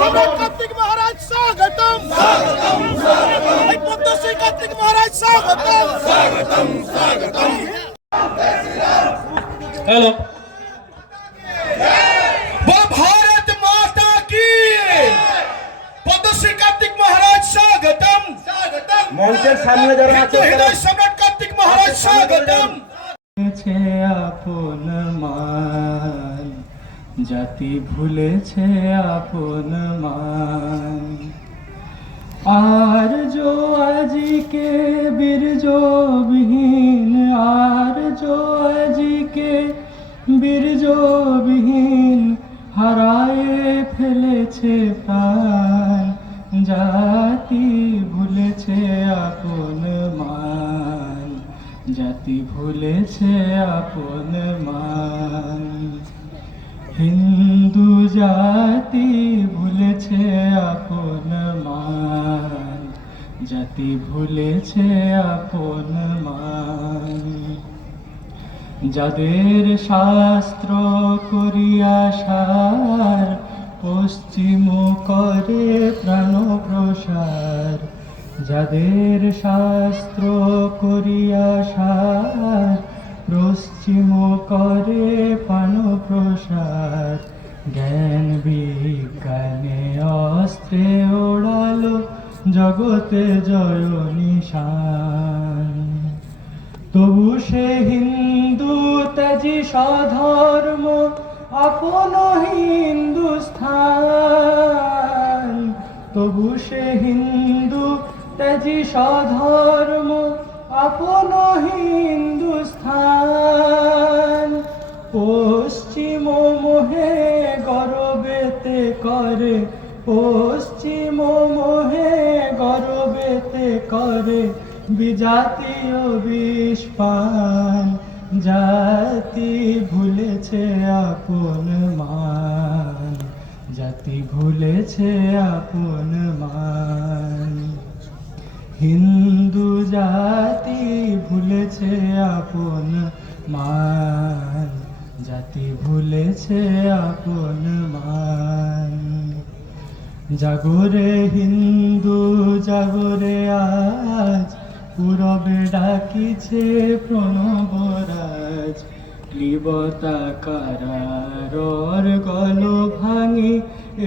সম্রাট কার্তিক মহারাজ স্বাগতম স্বাগতম স্বাগতম পদ্মশ্রী কার্তিক মহারাজ স্বাগতম স্বাগতম স্বাগতম হ্যালো भारत माता की पद्मश्री कार्तिक महाराज स्वागतम स्वागतम মঞ্চের সামনে যারা আছে हृदय सम्राट कार्तिक महाराज स्वागतम আপন মান জাতি ভুলেছে আপন মান আর जो আজি কে বীর্য বিহীন আর जो আজি কে বীর্য বিহীন হারায়ে ফেলেছে প্রাণ জাতি ভুলেছে আপন মান জাতি ভুলেছে আপন মান হিন্দু জাতি ভুলেছে আপন মান জাতি ভুলেছে আপন মান যাদের শাস্ত্র করিয়া সার পশ্চিম করে প্রাণ প্রসার যাদের শাস্ত্র করিয়া সার পশ্চিম করে প্রাণ প্রসার জ্ঞান বিজ্ঞানে অস্ত্রে ওড়ালো জগতে জয় নিশান তবু সে হিন্দু ত্যাজি স্বধর্ম আপন হিন্দুস্থান তবু সে হিন্দু ত্যাজি স্বধর্ম আপন হিন্দুস্থান পশ্চিম মোহে গর্বেতে করে পশ্চিম মোহে গর্বেতে করে বিজাতীয় বিষপান জাতি ভুলেছে আপন মান জাতি ভুলেছে আপন মান হিন্দু জাতি ভুলেছে আপন মান জাতি ভুলেছে আপন মান জাগরে হিন্দু জাগরে আজ পূরবে ডাকিছে প্রণবরাজ ক্লিবতা কারার গল ভাঙি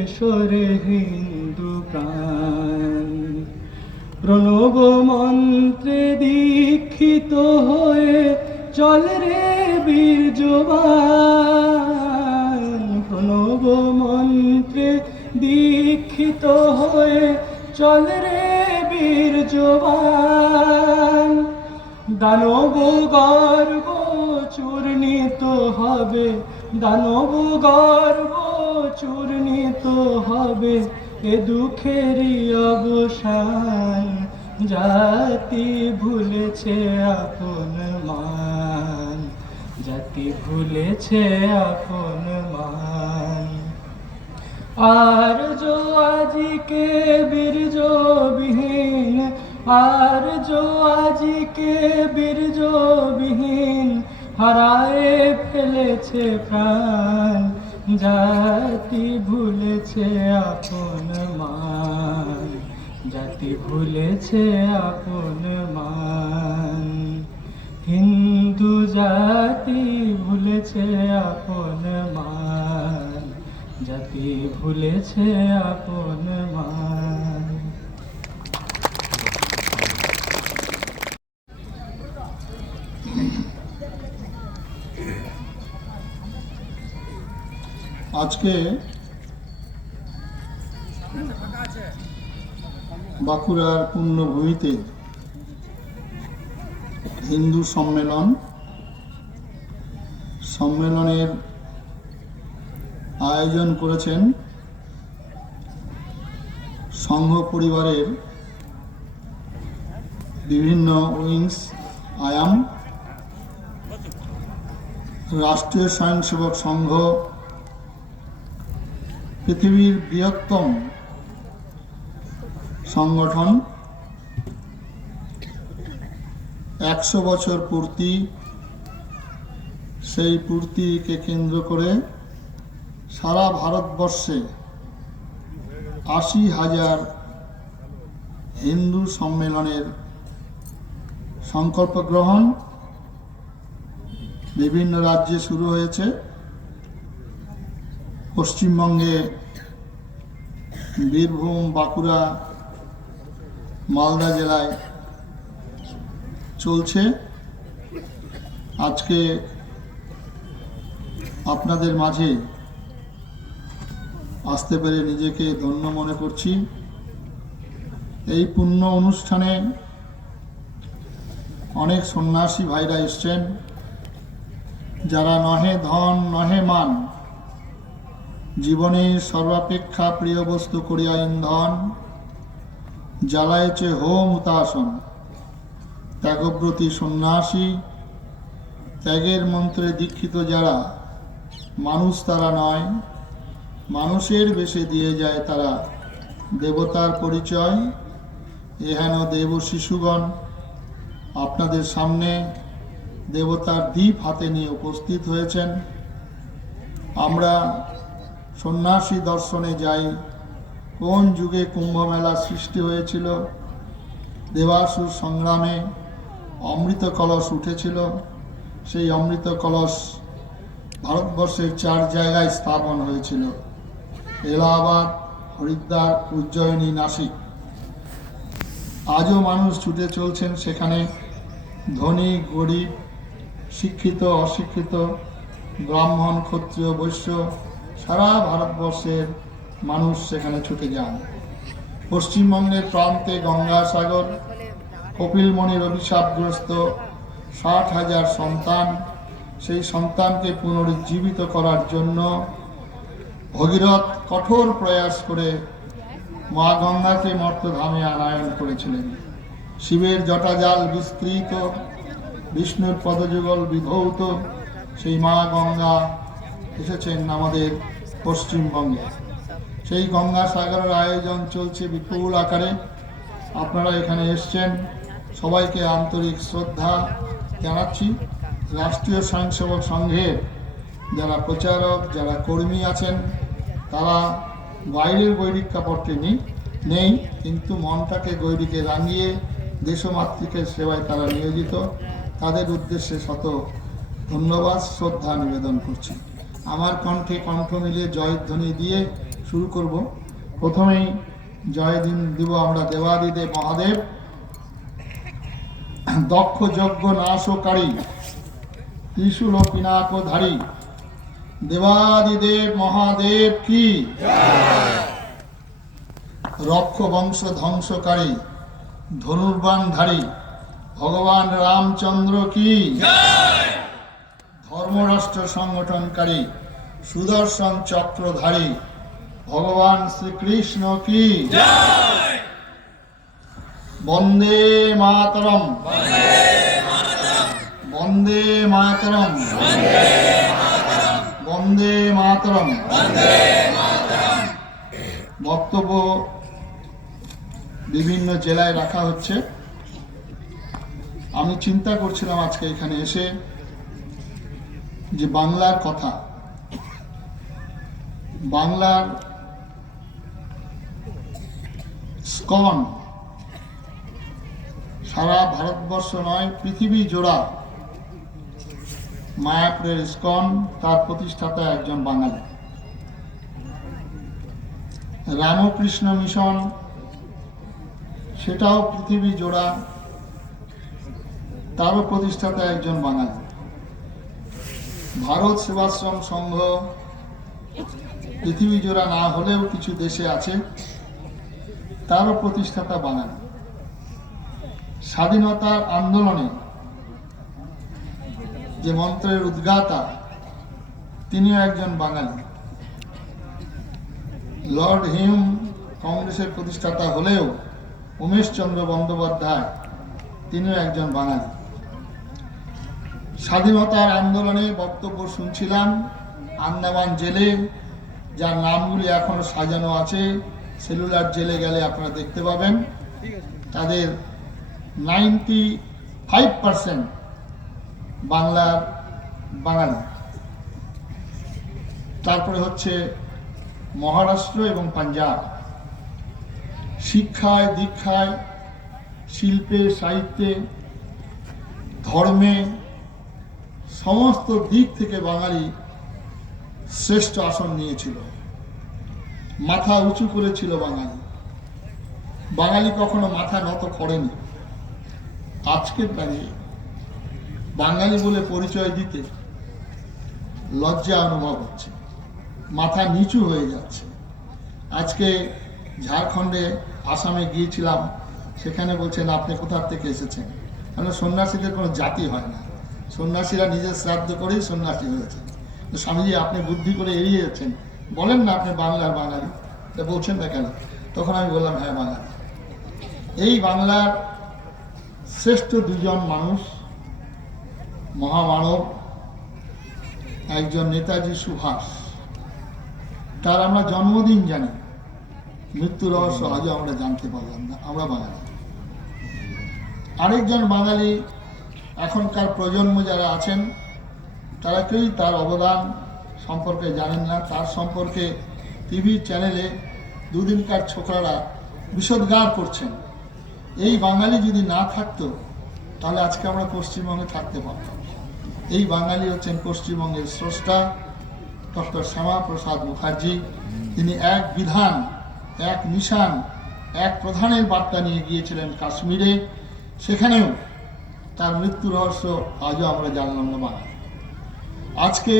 এসরে হিন্দু প্রাণ প্রণব মন্ত্রে দীক্ষিত হয়ে চল রে বীর জবান প্রণব মন্ত্রে দীক্ষিত হয়ে চল রে বীর জবান দানব গর্ব চূর্ণিত হবে দানব গর্ব চূর্ণিত হবে এ দুঃখেরই অবসান জাতি ভুলেছে আপন মান জাতি ভুলেছে আপন মান আর जो আজি কে বীর্য বিহীন আর जो আজি কে বীর্য বিহীন হারায়ে ফেলেছে প্রাণ জাতি ভুলেছে আপন মান জাতি ভুলেছে আপন মান হিন্দু জাতি ভুলেছে আপন মান জাতি ভুলেছে আপন মান আজকে বাঁকুড়ার পূর্ণভূমিতে হিন্দু সম্মেলনের আয়োজন করেছেন সংঘ পরিবারের বিভিন্ন উইংস আয়াম রাষ্ট্রীয় স্বয়ংসেবক সংঘ পৃথিবীর বৃহত্তম সংগঠন 100 বছর পূর্তি সেই পূর্তিকে কেন্দ্র করে সারা ভারতবর্ষে 80,000 হিন্দু সম্মেলনের সংকল্প গ্রহণ বিভিন্ন রাজ্যে শুরু হয়েছে। পশ্চিমবঙ্গে বীরভূম, বাঁকুড়া, মালদা জেলায় চলছে। আজকে আপনাদের মাঝে আসতে পেরে নিজেকে ধন্য মনে করছি। এই পুণ্য অনুষ্ঠানে অনেক সন্ন্যাসী ভাইরা এসছেন, যারা নহে ধন নহে মান, জীবনের সর্বাপেক্ষা প্রিয় বস্তু করিয়া ইন্ধন, জ্বালায়েছে হোম হুতাসন। ত্যাগব্রতী সন্ন্যাসী, ত্যাগের মন্ত্রে দীক্ষিত যারা, মানুষ তারা নয়, মানুষের বেশে দিয়ে যায় তারা দেবতার পরিচয়। এহেন দেব শিশুগণ আপনাদের সামনে দেবতার দীপ হাতে নিয়ে উপস্থিত হয়েছেন। আমরা সন্ন্যাসী দর্শনে যাই, কোন যুগে কুম্ভ মেলা সৃষ্টি হয়েছিল, দেবাসুর সংগ্রামে অমৃত কলস উঠেছিল। সেই অমৃত কলস ভারতবর্ষের 4 জায়গায় স্থাপন হয়েছিল: এলাহাবাদ, হরিদ্বার, উজ্জয়িনী, নাসিক। আজও মানুষ ছুটে চলছেন সেখানে। ধনী গরিব, শিক্ষিত অশিক্ষিত, ব্রাহ্মণ ক্ষত্রিয় বৈশ্য, সারা ভারতবর্ষের মানুষ সেখানে ছুটে যান। পশ্চিমবঙ্গের প্রান্তে গঙ্গাসাগর, কপিলমণির অভিশাপগ্রস্ত 60,000 সন্তান, সেই সন্তানকে পুনরুজ্জীবিত করার জন্য ভগীরথ কঠোর প্রয়াস করে মা গঙ্গাকে মর্তধামে আনায়ন করেছিলেন। শিবের জটাজাল বিস্তৃত, বিষ্ণুর পদযুগল বিধৌত সেই মা গঙ্গা এসেছেন আমাদের পশ্চিমবঙ্গে। সেই গঙ্গাসাগরের আয়োজন চলছে বিপুল আকারে। আপনারা এখানে এসছেন, সবাইকে আন্তরিক শ্রদ্ধা জানাচ্ছি। রাষ্ট্রীয় স্বয়ংসেবক সংঘের যারা প্রচারক, যারা কর্মী আছেন, তারা বাইরের গৈরিক কাপড়টি নেই, কিন্তু মনটাকে গৈরিকে রাঙিয়ে দেশমাতৃকের সেবায় তারা নিয়োজিত। তাদের উদ্দেশ্যে শত ধন্যবাদ, শ্রদ্ধা নিবেদন করছি। আমার কণ্ঠে কণ্ঠ মিলিয়ে জয়ধ্বনি দিয়ে শুরু করব। প্রথমেই জয় দিব আমরা দেবাদিদেব মহাদেব। দক্ষ যজ্ঞ নাশকারী, ত্রিশূল পিনাকধারী দেবাদিদেব মহাদেব কি। রক্ষ বংশ ধ্বংসকারী, ধনুর্বাণধারী ভগবান রামচন্দ্র কি। ধর্মরাষ্ট্র সংগঠনকারী, সুদর্শন চক্রধারী ভগবান শ্রীকৃষ্ণ কি। বন্দে মাতরম, বন্দে মাতরম, বন্দে মাতরম। বক্তব্য বিভিন্ন জেলায় রাখা হচ্ছে। আমি চিন্তা করছিলাম আজকে এখানে এসে যে বাংলার কথা, বাংলার ইসকন সারা ভারতবর্ষ নয়, পৃথিবী জোড়া মায়াপুরের ইসকন, তার প্রতিষ্ঠাতা একজন বাঙালি। রামকৃষ্ণ মিশন, সেটাও পৃথিবী জোড়া, তারও প্রতিষ্ঠাতা একজন বাঙালি। ভারত সেবাশ্রম সংঘ পৃথিবী জোড়া না হলেও কিছু দেশে আছে, তারও প্রতিষ্ঠাতা বাঙালি। স্বাধীনতার আন্দোলনে যে মন্ত্রের উদ্গাতা, তিনিও একজন বাঙালি। লর্ড হিউম কংগ্রেসের প্রতিষ্ঠাতা হলেও উমেশচন্দ্র বন্দ্যোপাধ্যায়, তিনিও একজন বাঙালি। স্বাধীনতার আন্দোলনে বক্তব্য শুনছিলাম আন্দামান জেলে, যার নামগুলি এখনো সাজানো আছে, সেলুলার জেলে গেলে আপনারা দেখতে পাবেন। তাদের 95% বাংলার বাঙালি। তারপরে হচ্ছে মহারাষ্ট্র এবং পাঞ্জাব, শিক্ষায় দীক্ষায়, শিল্পে সাহিত্যে, ধর্মে, সমস্ত দিক থেকে বাঙালি শ্রেষ্ঠ আসন নিয়েছিল। মাথা উঁচু করেছিল বাঙালি। বাঙালি কখনো মাথা নত করেনি। আজকের দাঁড়িয়ে বাঙালি বলে পরিচয় দিতে লজ্জা অনুভব হচ্ছে, মাথা নিচু হয়ে যাচ্ছে। আজকে ঝাড়খণ্ডে, আসামে গিয়েছিলাম, সেখানে বলছেন আপনি কোথা থেকে এসেছেন। কারণ সন্ন্যাসীদের কোনো জাতি হয় না, সন্ন্যাসীরা নিজের শ্রাদ্ধ করেই সন্ন্যাসী হয়েছেন। স্বামীজি আপনি বুদ্ধি করে এড়িয়ে যাচ্ছেন, বলেন না আপনি বাংলার বাঙালি, বলছেন না কেন? তখন আমি বললাম হ্যাঁ বাঙালি। এই বাংলার শ্রেষ্ঠ দুজন মানুষ, মহামানব, একজন নেতাজি সুভাষ, তার আমরা জন্মদিন জানি, মৃত্যু রহস্য আজও আমরা জানতে পারলাম না, আমরা বাঙালি। আরেকজন বাঙালি এখনকার প্রজন্ম যারা আছেন তারা কেউই তার অবদান সম্পর্কে জানেন না। তার সম্পর্কে টিভি চ্যানেলে দুদিনকার ছোকরারা বিষোদ্গার করছেন। এই বাঙালি যদি না থাকতো তাহলে আজকে আমরা পশ্চিমবঙ্গে থাকতে পারতাম। এই বাঙালি হচ্ছেন পশ্চিমবঙ্গের স্রষ্টা ডক্টর শ্যামাপ্রসাদ মুখার্জি। তিনি এক বিধান, এক নিশান, এক প্রধানের বার্তা নিয়ে গিয়েছিলেন কাশ্মীরে। সেখানেও তার মৃত্যু রহস্য আজও আমরা জানলাম না বাঙালি। আজকে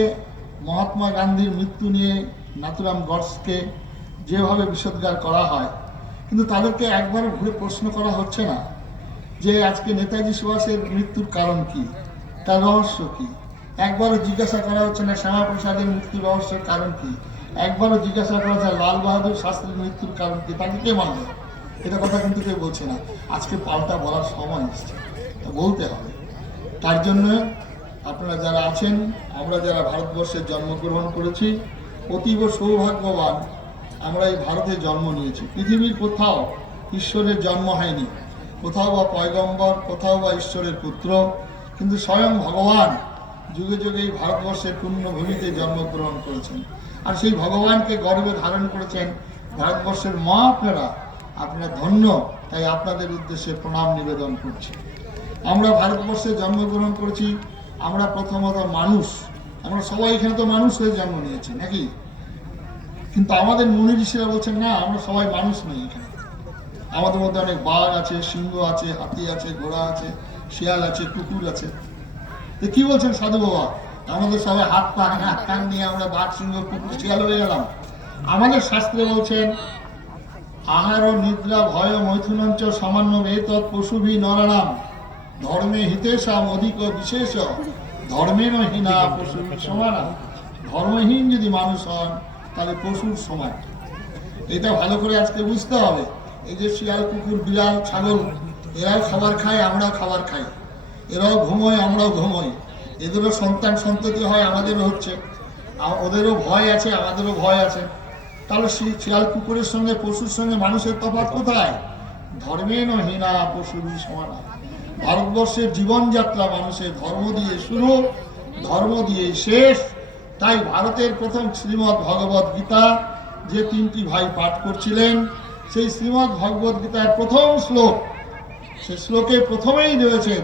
মহাত্মা গান্ধীর মৃত্যু নিয়ে নাথুরাম গডসকে যেভাবে বিষোদ্গার করা হয়, কিন্তু তাদেরকে একবারও ঘুরে প্রশ্ন করা হচ্ছে না যে আজকে নেতাজি সুভাষের মৃত্যুর কারণ কি, তার রহস্য কি। একবারও জিজ্ঞাসা করা হচ্ছে না শ্যামাপ্রসাদের মৃত্যুর রহস্যের কারণ কি। একবারও জিজ্ঞাসা করা হচ্ছে লাল বাহাদুর শাস্ত্রীর মৃত্যুর কারণ কি, তাকে কে মানবে, এটা কথা কিন্তু কেউ বলছে না। আজকে পাল্টা বলার সময় এসছে, তা বলতে হবে। তার জন্য আপনারা যারা আছেন, আমরা যারা ভারতবর্ষে জন্মগ্রহণ করেছি, অতীব সৌভাগ্যবান। আমরা এই ভারতে জন্ম নিয়েছি। পৃথিবীর কোথাও ঈশ্বরের জন্ম হয়নি, কোথাও বা পয়গম্বর, কোথাও বা ঈশ্বরের পুত্র, কিন্তু স্বয়ং ভগবান যুগে যুগে এই ভারতবর্ষের পুণ্যভূমিতে জন্মগ্রহণ করেছেন। আর সেই ভগবানকে গর্বে ধারণ করেছেন ভারতবর্ষের মা। আপনারা ধন্য, তাই আপনাদের উদ্দেশ্যে প্রণাম নিবেদন করছি। আমরা ভারতবর্ষে জন্মগ্রহণ করেছি, আমরা প্রথমত মানুষ। আমরা সবাই এখানে তো মানুষ হয়ে জন্ম নিয়েছি নাকি? কিন্তু আমাদের মুনি ঋষিরা বলছেন না, আমরা সবাই মানুষ নই। এখানে আমাদের মধ্যে অনেক বাঘ আছে, সিংহ আছে, হাতি আছে, ঘোড়া আছে, শিয়াল আছে, কুকুর আছে। কি বলছেন সাধু বাবা? আমাদের সবাই হাত পা হাত কান নিয়ে আমরা বাঘ, সিংহ, কুকুর, শিয়াল হয়ে গেলাম? আমাদের শাস্ত্রে বলছেন আহার নিদ্রা ভয় মৈথুনঞ্চ সামান্য এতৎ পশুভি নরাণাম ধর্মে হিতেশাম অধিক বিশেষ ধর্মেন হীনা পশু সমানা। ধর্মহীন যদি মানুষ হন তাহলে পশুর সমান। এটা ভালো করে আজকে বুঝতে হবে। এই যে শিয়াল, কুকুর, বিড়াল, ছাগল, এরাও খাবার খায়, আমরাও খাবার খাই। এরাও ঘুমোয়, আমরাও ঘুমোই। এদেরও সন্তান সন্ততি হয়, আমাদেরও হচ্ছে। ওদেরও ভয় আছে, আমাদেরও ভয় আছে। তাহলে শিয়াল কুকুরের সঙ্গে, পশুর সঙ্গে মানুষের তফাৎ কোথায়? ধর্মেন হীনা পশুর সমানা। ভারতবর্ষের জীবনযাত্রা মানুষের ধর্ম দিয়ে শুরু, ধর্ম দিয়ে শেষ। তাই ভারতের প্রথম শ্রীমদ্ ভগবদ গীতা যে তিনটি ভাই পাঠ করছিলেন, সেই শ্রীমদ্ ভগবদ গীতার প্রথম শ্লোক, সে শ্লোকে প্রথমেই রয়েছেন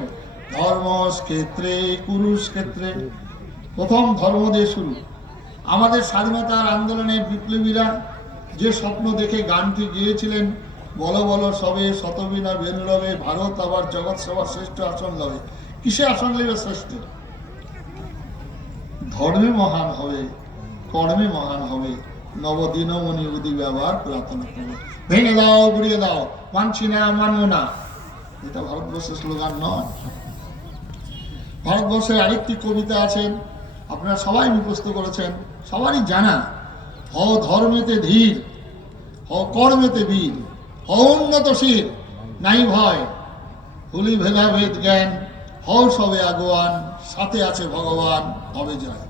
ধর্মক্ষেত্রে কুরুক্ষেত্রে। প্রথম ধর্ম দিয়ে শুরু। আমাদের স্বাধীনতার আন্দোলনের বিপ্লবীরা যে স্বপ্ন দেখে গানটি গিয়েছিলেন, বলো বলো সবে শতবিনা বেনুরবে ভারত আবার জগৎ সবার শ্রেষ্ঠ আসন লবে। কিসে আসন নেবে শ্রেষ্ঠ? ধর্মে মহান হবে, কর্মে মহান হবে। নবদিনমণি উদি ব্যবহার পুরাতন হবে। ভেঙে দাও, গুড়িয়ে দাও, মানছি না, মানব না, এটা ভারতবর্ষের স্লোগান নয়। ভারতবর্ষের আরেকটি কবিতা আছেন, আপনারা সবাই মুখস্থ করেছেন, সবারই জানা। হ ধর্মেতে ধীর, হ কর্মেতে বীর, হ উন্নতশীল, নাই ভয়, হুলি ভেদাভেদ জ্ঞান, হও সবে আগোয়ান, সাথে আছে ভগবান, হবে জয়।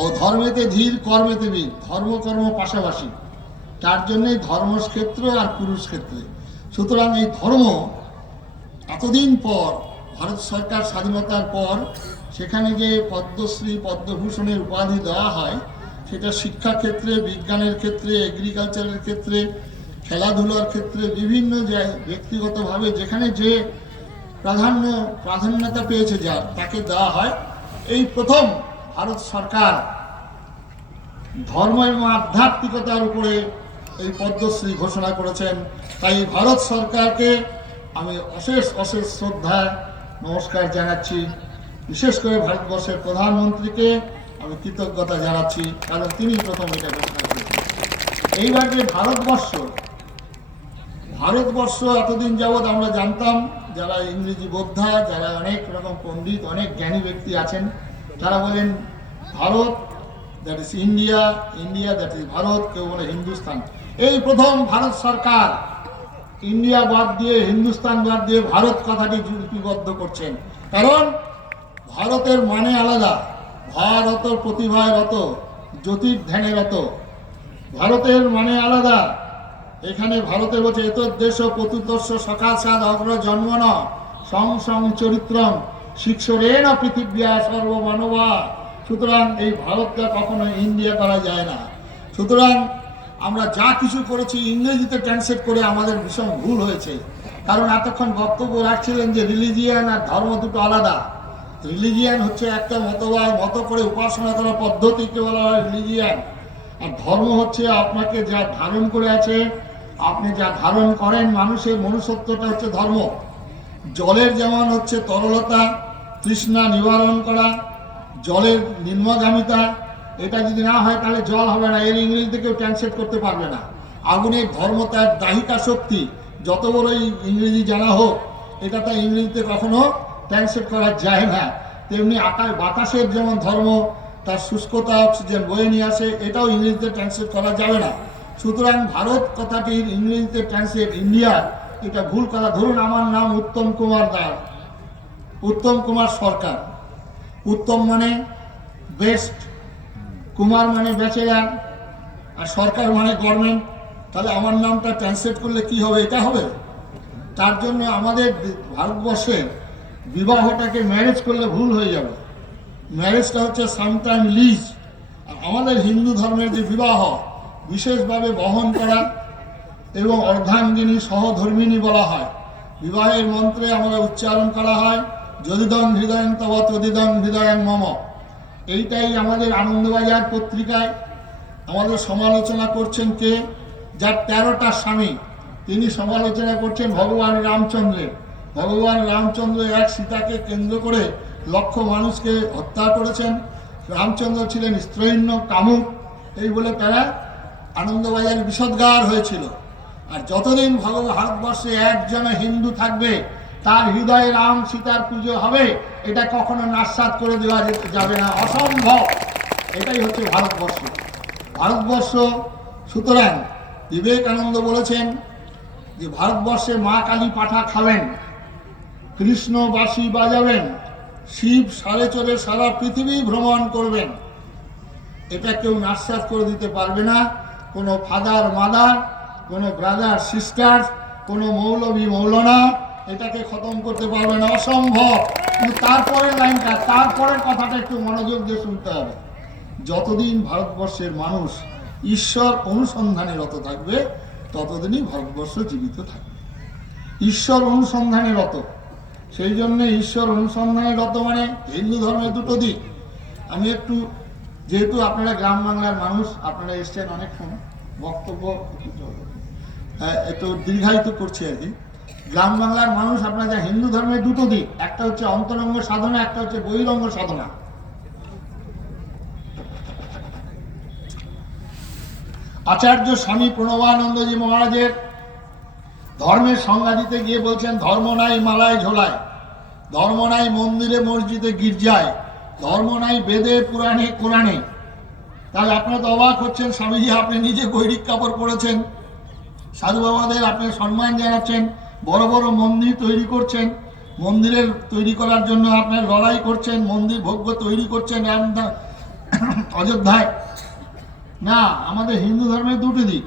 ও ধর্মেতে ধীর, কর্মেতে বীর, ধর্ম কর্ম পাশাপাশি। তার জন্যই ধর্মক্ষেত্র আর কুরুক্ষেত্রে। সুতরাং এই ধর্ম এতদিন পর, ভারত সরকার স্বাধীনতার পর সেখানে যে পদ্মশ্রী, পদ্মভূষণের উপাধি দেওয়া হয়, সেটা শিক্ষাক্ষেত্রে, বিজ্ঞানের ক্ষেত্রে, এগ্রিকালচারের ক্ষেত্রে, খেলাধুলার ক্ষেত্রে বিভিন্ন ব্যক্তিগতভাবে যেখানে যে প্রাধান্যতা পেয়েছে যার তাকে দেওয়া হয়। এই প্রথম ভারত সরকার ধর্ম এবং আধ্যাত্মিকতার উপরে এই পদ্মশ্রী ঘোষণা করেছেন। তাই ভারত সরকারকে আমি অশেষ অশেষ শ্রদ্ধা নমস্কার জানাচ্ছি। বিশেষ করে ভারতবর্ষের প্রধানমন্ত্রীকে আমি কৃতজ্ঞতা জানাচ্ছি, কারণ তিনি প্রথম এটা ঘোষণা করেছেন। এইবার যে ভারতবর্ষ এতদিন যাবৎ আমরা জানতাম, যারা ইংরেজি বোদ্ধা, যারা অনেক রকম পণ্ডিত, অনেক জ্ঞানী ব্যক্তি আছেন, তারা বলেন Bharat that is India, India that is Bharat, কেউ বলে হিন্দুস্তান। এই প্রথম ভারত সরকার ইন্ডিয়া বাদ দিয়ে, হিন্দুস্তান বাদ দিয়ে ভারত কথাটি লিপিবদ্ধ করছেন। কারণ ভারতের মানে আলাদা, ভারত প্রতিভায় রত, জ্যোতির ধ্যানে রত। ভারতের মানে আলাদা। এখানে ভারতের বলছে এতদ্দেশ পতুতস্য সকাশাদ অগ্র জন্মন সং সং চরিত্রম শিক্ষরেণ পৃথিবীয়া সর্বমানবা। সুতরাং এই ভারতকে কখনো ইন্ডিয়া করা যায় না। সুতরাং আমরা যা কিছু করেছি ইংরেজিতে ট্রান্সলেট করে আমাদের ভীষণ ভুল হয়েছে। কারণ এতক্ষণ বক্তব্য রাখছিলেন যে রিলিজিয়ান আর ধর্ম দুটো আলাদা। রিলিজিয়ান হচ্ছে একটা মতো করে উপাসনা করার পদ্ধতিকে বলা হয় রিলিজিয়ান। আর ধর্ম হচ্ছে আপনাকে যা ধারণ করে আছে, আপনি যা ধারণ করেন, মানুষের মনুষ্যত্বটা হচ্ছে ধর্ম। জলের যেমন হচ্ছে তরলতা, তৃষ্ণা নিবারণ করা, জলের নিম্নগামিতা, এটা যদি না হয় তাহলে জল হবে না। এর ইংরেজিতে কেউ ট্রান্সলেট করতে পারবে না। আগুনের ধর্ম তার দাহিকা শক্তি, যত বড়ই ইংরেজি জানা হোক, এটা তার ইংরেজিতে কখনো ট্রান্সলেট করা যায় না। তেমনি বাতাসের যেমন ধর্ম, তার শুষ্কতা, অক্সিজেন বয়ে নিয়ে আসে, এটাও ইংরেজিতে ট্রান্সলেট করা যাবে না। সুতরাং ভারত কথাটির ইংরেজিতে ট্রান্সলেট ইন্ডিয়া, এটা ভুল কথা। ধরুন আমার নাম উত্তম কুমার দাস, উত্তম কুমার সরকার। উত্তম মানে বেস্ট, কুমার মানে ব্যাচেলার, আর সরকার মানে গভর্নমেন্ট। তাহলে আমার নামটা ট্রান্সলেট করলে কি হবে? এটা হবে। তার জন্য আমাদের ভারতবর্ষে বিবাহটাকে ম্যারেজ করলে ভুল হয়ে যাবে। ম্যারেজটা হচ্ছে সামটাইম লিজ। আর আমাদের হিন্দু ধর্মের যে বিবাহ বিশেষভাবে বহন করা এবং অর্ধাঙ্গিনী সহধর্মিনী বলা হয়। বিবাহের মন্ত্রে আমরা উচ্চারণ করা হয় যদিদং হৃদয়ং তব তদিদং হৃদয়ং মম। এইটাই আমাদের আনন্দবাজার পত্রিকায় আমাদের সমালোচনা করছেন কে? যার 13টা স্বামী, তিনি সমালোচনা করছেন ভগবান রামচন্দ্রের। ভগবান রামচন্দ্র এক সীতাকে কেন্দ্র করে লক্ষ মানুষকে হত্যা করেছেন। রামচন্দ্র ছিলেন স্ত্রৈন্য কামুক, এই বলে তারা আনন্দবাজার বিষদগার হয়েছিল। আর যতদিন ভারতবর্ষে একজন হিন্দু থাকবে, তার হৃদয়ে রাম সীতার পুজো হবে, এটা কখনো নাস্বাদ করে দেওয়া যাবে না, অসম্ভব। এটাই হচ্ছে ভারতবর্ষ। সুতরাং বিবেকানন্দ বলেছেন যে ভারতবর্ষে মা কালী পাঠা খাবেন, কৃষ্ণ বাঁশি বাজাবেন, শিব সাড়ে চড়ে সারা পৃথিবী ভ্রমণ করবেন। এটা কেউ নাস্বাদ করে দিতে পারবে না। কোনো ফাদার মাদার, কোনো ব্রাদার সিস্টার, কোনো মৌলভী মৌলানা এটাকে খতম করতে পারবে না, অসম্ভব। কিন্তু তারপরের লাইনটা, তারপরের কথাটা একটু মনোযোগ দিয়ে শুনতে হবে। যতদিন ভারতবর্ষের মানুষ ঈশ্বর অনুসন্ধানে রত থাকবে, ততদিনই ভারতবর্ষ জীবিত থাকবে। ঈশ্বর অনুসন্ধানে রত, সেই জন্য ঈশ্বর অনুসন্ধানে রত মানে হিন্দু ধর্মের দুটো দিক। আমি একটু, যেহেতু আপনারা গ্রাম বাংলার মানুষ, আপনারা এসছেন অনেকক্ষণ, বক্তব্য একটু দীর্ঘায়িত করছি আর কি। গ্রাম বাংলার মানুষ, আপনারা যা হিন্দু ধর্মের দুটো দিক, একটা হচ্ছে অন্তরঙ্গ সাধনা, একটা হচ্ছে বহিরঙ্গ সাধনা। আচার্য স্বামী প্রণবানন্দজি মহারাজের ধর্মের সংজ্ঞা দিতে গিয়ে বলছেন, ধর্ম নাই মালায় ঝোলায়, ধর্ম নাই মন্দিরে মসজিদে গির্জায়, ধর্ম নাই বেদে পুরাণে কোরআনে। তাহলে আপনারা তো অবাক হচ্ছেন, স্বামীজি আপনি নিজে গৈরিক কাপড় পরেছেন, সাধু বাবাদের আপনি সম্মান জানাচ্ছেন, বড় বড় মন্দির তৈরি করছেন, মন্দিরের তৈরি করার জন্য আপনার লড়াই করছেন, মন্দির ভোগ্য তৈরি করছেন অযোধ্যায়। না, আমাদের হিন্দু ধর্মের দুটো দিক।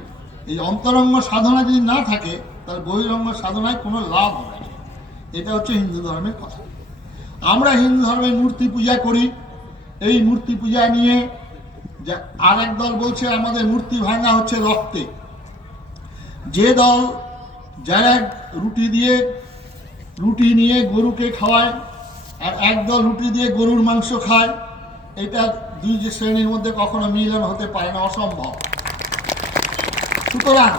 এই অন্তরঙ্গ সাধনা যদি না থাকে, তাহলে বহিরঙ্গ সাধনায় কোনো লাভ হবে না। এটা হচ্ছে হিন্দু ধর্মের কথা। আমরা হিন্দু ধর্মের মূর্তি পূজা করি। এই মূর্তি পূজা নিয়ে আরেক দল বলছে আমাদের মূর্তি ভাঙা হচ্ছে রক্তে। যে দল যারা রুটি নিয়ে গরুকে খাওয়ায় আর একদল রুটি দিয়ে গরুর মাংস খায়, এটা দুই যে শ্রেণীর মধ্যে কখনো মিলন হতে পারে না, অসম্ভব। সুতরাং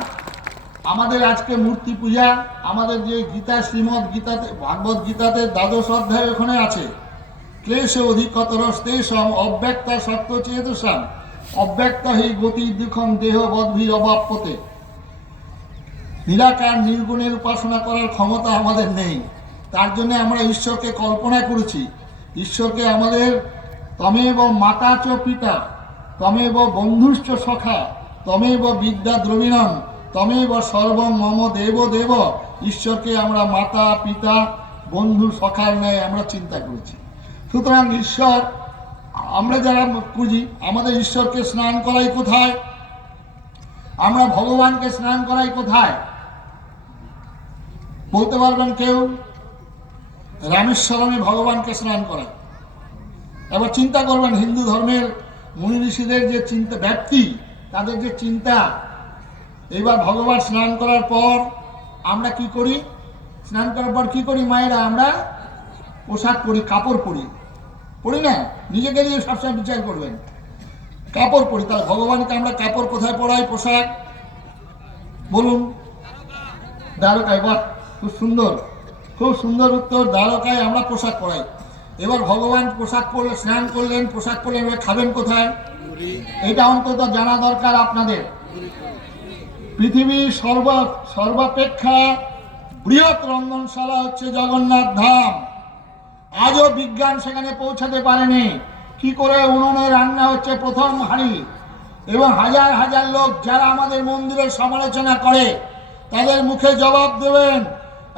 আমাদের আজকে মূর্তি পূজা, আমাদের যে গীতা, শ্রীমদ্ গীতাতে, ভাগবত গীতাতে 12 অধ্যায় ওখানে আছে, ক্লেশ অধিকতরস্তেষাং অব্যক্তা সত্যচেতসাং অব্যক্ত হি গতি দুঃখং দেহ বদ্ভির অবাপ্যতে। নিরাকার নির্গুণের উপাসনা করার ক্ষমতা আমাদের নেই, তার জন্য আমরা ঈশ্বরকে কল্পনা করেছি। ঈশ্বরকে আমাদের তমেব মাতা চ পিতা তমেব বন্ধুশ্চ সখা তমেব বিদ্যা দ্রবিণং তমেব সর্বং মম দেব দেব। ঈশ্বরকে আমরা মাতা পিতা বন্ধু সখার ন্যায় আমরা চিন্তা করেছি। সুতরাং ঈশ্বর আমরা যারা পুজি, আমাদের ঈশ্বরকে স্নান করাই কোথায়? আমরা ভগবানকে স্নান করাই কোথায়? বলতে পারবেন কেউ? রামেশ্বরমে ভগবানকে স্নান করায়। এবার চিন্তা করবেন, হিন্দু ধর্মের মুনি ঋষিদের যে চিন্তা ব্যক্তি, তাদের যে চিন্তা। এবার ভগবান স্নান করার পর আমরা কি করি? স্নান করার পর কি করি মায়েরা? আমরা পোশাক পরি, কাপড় পরি, পরি না? নিজেকে নিয়ে সবসময় বিচার করবেন, কাপড় পরি। তাহলে ভগবানকে আমরা কাপড় কোথায় পরাই? পোশাক বলুন? দ্বারকায়। বাহ, খুব সুন্দর, খুব সুন্দর উত্তর। দ্বারকায় আমরা পোশাক পরাই। এবার ভগবান পোশাক পরলে, স্নান করলেন, পোশাক পরলেন, এবার খাবেন কোথায়? এটা অন্তত জানা দরকার আপনাদের। পৃথিবীর সর্বাপেক্ষা বৃহৎ রন্ধনশালা হচ্ছে জগন্নাথ ধাম। আজও বিজ্ঞান সেখানে পৌঁছাতে পারেনি। কি করে উনুনে রান্না হচ্ছে প্রথম হাঁড়ি, এবং হাজার হাজার লোক যারা আমাদের মন্দিরের সমালোচনা করে তাদের মুখে জবাব দেবেন,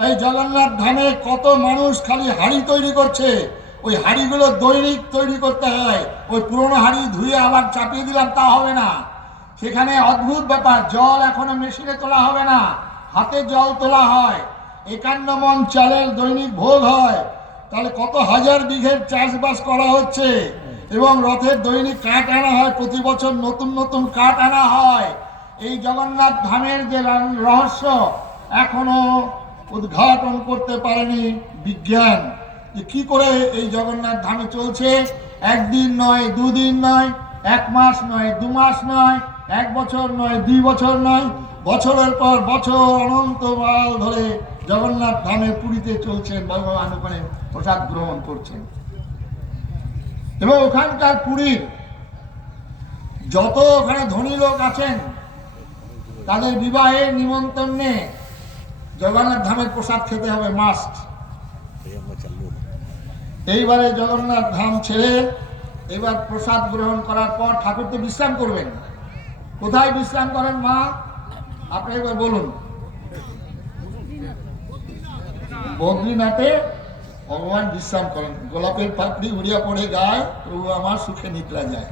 এই জগন্নাথ ধামে কত মানুষ খালি হাঁড়ি তৈরি করছে। ওই হাঁড়িগুলো দৈনিক তৈরি করতে হয়। ওই পুরোনো হাঁড়ি ধুয়ে আবার চাপিয়ে দিলাম তা হবে না। সেখানে অদ্ভুত ব্যাপার, জল এখনো মেশিনে তোলা হবে না, হাতে জল তোলা হয়। 51 মণ চালের দৈনিক ভোগ হয়। তাহলে কত হাজার বিঘের চাষবাস করা হচ্ছে, এবং রথের দৈনিক কাঠ আনা হয়, প্রতি বছর নতুন নতুন কাঠ আনা হয়। এই জগন্নাথ ধামের যে রহস্য এখনো উদ্ঘাটন করতে পারেনি বিজ্ঞান, যে কি করে এই জগন্নাথ ধামে চলছে। একদিন নয়, দুদিন নয়, 1 মাস নয়, 2 মাস নয়, 1 বছর নয়, 2 বছর নয়, বছরের পর বছর অনন্তকাল ধরে জগন্নাথ ধামের পুরীতে চলছে। ভগবান ওখানে প্রসাদ গ্রহণ করছেন, এবং ওখানকার পুরীর যত ওখানে ধনী লোক আছেন তাদের বিবাহের নিমন্ত্রণে জগন্নাথ ধামের প্রসাদ খেতে হবে, মাস্ট। এইবারে জগন্নাথ ধাম ছেড়ে এবার প্রসাদ গ্রহণ করার পর ঠাকুর তো বিশ্রাম করবেন। কোথায় বিশ্রাম করেন মা? আপনি একবার বলুন। বদ্রীনাথে ভগবান বিশ্রাম করেন। গোলাপের পাপড়ি উড়িয়া পড়ে গায়, প্রভু আমার সুখে নিদ্রা যায়।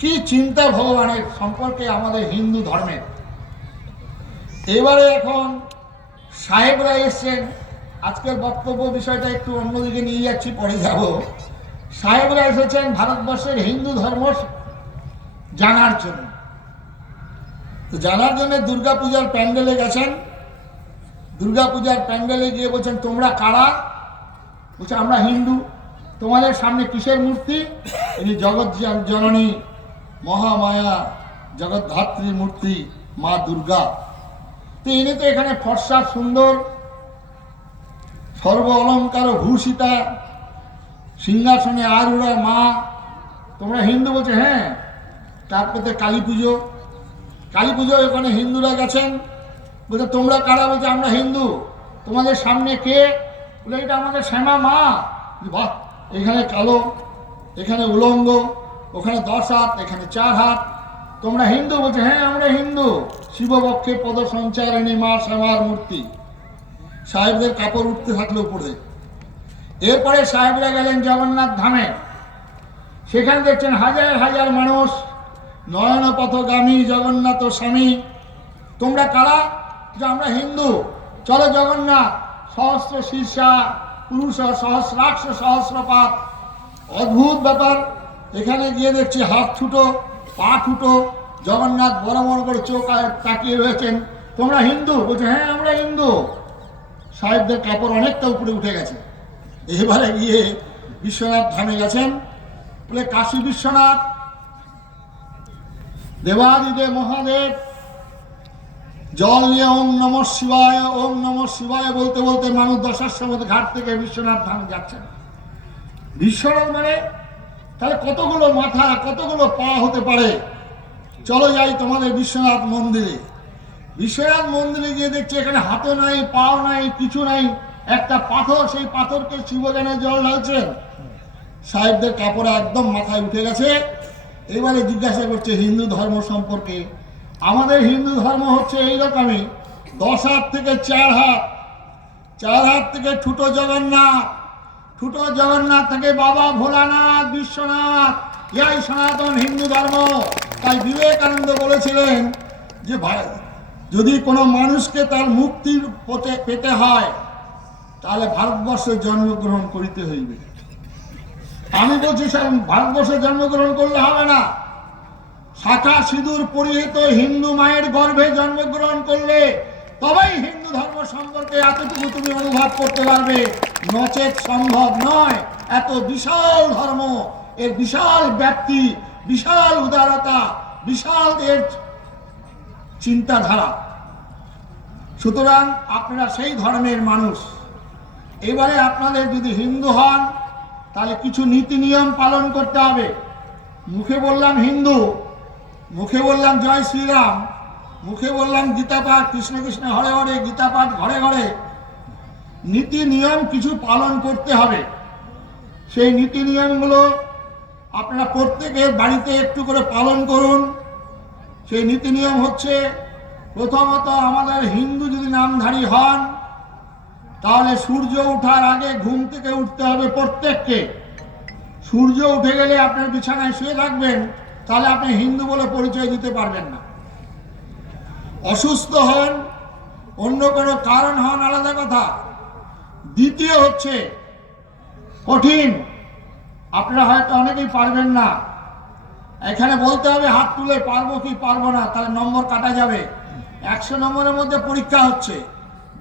কি চিন্তা ভগবানের সম্পর্কে আমাদের হিন্দু ধর্মের। এবারে এখন সাহেবরা এসছেন। আজকের বক্তব্য বিষয়টা একটু অন্যদিকে নিয়ে যাচ্ছি, পরে যাব। সাহেবরা এসেছেন ভারতবর্ষের হিন্দু ধর্ম জানার জন্য। তো জানার জন্য দুর্গাপূজার প্যান্ডেলে গেছেন। দুর্গাপূজার প্যান্ডেলে গিয়ে বলছেন, তোমরা কারা? বলছে, আমরা হিন্দু। তোমাদের সামনে কিসের মূর্তি? ইনি জগৎ জননী মহামায়া জগদ্ধাত্রীর মূর্তি মা দুর্গা। তো ইনি তো এখানে ফর্সা সুন্দর, সর্ব অলঙ্কার ভূষিতা, সিংহাসনে আরূঢ়া মা। তোমরা হিন্দু? বলছে হ্যাঁ। তারপরে কালী পুজো, কালী পুজো এখানে হিন্দুরা গেছেন। বলছে তোমরা কারা? বলছে আমরা হিন্দু। তোমাদের সামনে কে? বলে এটা আমাদের শ্যামা মা। বাহ, এখানে কালো, এখানে উলঙ্গ, ওখানে 10 হাত, এখানে 4 হাত। তোমরা হিন্দু? বলছে হ্যাঁ আমরা হিন্দু। শিবপক্ষে পদ সঞ্চারিণী মা শ্যামার মূর্তি। সাহেবদের কাপড় উঠতে থাকলো উপরে। এরপরে সাহেবরা গেলেন জগন্নাথ ধামে। সেখানে দেখছেন হাজার হাজার মানুষ, নয়ন পথগামী জগন্নাথ স্বামী। তোমরা কারা? যে আমরা হিন্দু। চলো জগন্নাথ, সহস্র শীর্ষা পুরুষ সহস্রাক্ষ সহস্রপাত। অদ্ভুত ব্যাপার। এখানে গিয়ে দেখছি হাত ছুটো, পা ছুটো, জগন্নাথ বড় বড় করে চোখ তাকিয়ে রয়েছেন। তোমরা হিন্দু? বলছে হ্যাঁ আমরা হিন্দু। সাহেবদের কাপড় অনেকটা উপরে উঠে গেছে। এবারে গিয়ে বিশ্বনাথ ধামে গেছেন, বলে কাশী বিশ্বনাথ দেবাদিদেব মহাদেব জল নিয়ে ওম নমঃ শিবায় ওম নমঃ শিবায় বলতে বলতে মানুষ দশার মধ্যে ঘাট থেকে বিশ্বনাথ ধামে যাচ্ছেন। বিশ্বনাথ মানে তাহলে কতগুলো মাথা কতগুলো পা হতে পারে। চলো যাই তোমাদের বিশ্বনাথ মন্দিরে। বিশ্বনাথ মন্দিরে গিয়ে দেখছে এখানে হাতও নাই, পাও নাই, কিছু নাই, একটা পাথর। সেই পাথরকে শিবজ্ঞানে জল ঢালছেন। সাহেবদের কাপড় একদম মাথায় উঠে গেছে। এবারে জিজ্ঞাসা করছে হিন্দু ধর্ম সম্পর্কে। আমাদের হিন্দু ধর্ম হচ্ছে এইরকমই, 10 হাত থেকে 4 হাত, 4 হাত থেকে ঠুটো জগন্নাথ, ঠুটো জগন্নাথ থেকে বাবা ভোলানাথ বিশ্বনাথ, এই সনাতন হিন্দু ধর্ম। তাই বিবেকানন্দ বলেছিলেন যে যদি কোনো মানুষকে তার মুক্তির পথে পেতে হয় তাহলে ভারতবর্ষে জন্মগ্রহণ করিতে হইবে। আমি বলছি ভারতবর্ষে জন্মগ্রহণ করলে হবে না, শাখা সিঁদুর পরিহিত হিন্দু মায়ের গর্ভে জন্মগ্রহণ করলে তবেই হিন্দু ধর্ম সম্পর্কে এতটুকু তুমি অনুভব করতে পারবে, নচেত সম্ভব নয়। এত বিশাল ধর্ম, এর বিশাল ব্যাপ্তি, বিশাল উদারতা, বিশাল এর চিন্তাধারা। সুতরাং আপনারা সেই ধর্মের মানুষ। এবারে আপনাদের যদি হিন্দু হন তাহলে কিছু নীতি নিয়ম পালন করতে হবে। মুখে বললাম হিন্দু, মুখে বললাম জয় শ্রীরাম, মুখে বললাম গীতা পাঠ কৃষ্ণ কৃষ্ণ হরে হরে, গীতা পাঠ ঘরে ঘরে। নীতি নিয়ম কিছু পালন করতে হবে। সেই নীতি নিয়মগুলো আপনারা প্রত্যেকের বাড়িতে একটু করে পালন করুন। সেই নীতি নিয়ম হচ্ছে, প্রথমত আমাদের হিন্দু যদি নামধারী হন তাহলে সূর্য ওঠার আগে ঘুম থেকে উঠতে হবে প্রত্যেককে। সূর্য উঠে গেলে আপনার বিছানায় শুয়ে থাকবেন, তাহলে আপনি হিন্দু বলে পরিচয় দিতে পারবেন না। অসুস্থ হন, অন্য কোনো কারণ হন, আলাদা কথা। দ্বিতীয় হচ্ছে কঠিন, আপনারা হয়তো অনেকেই পারবেন না। এখানে বলতে হবে হাত তুলে পারবো কি পারবো না, তাহলে নম্বর কাটা যাবে। 100 নম্বরের মধ্যে পরীক্ষা হচ্ছে,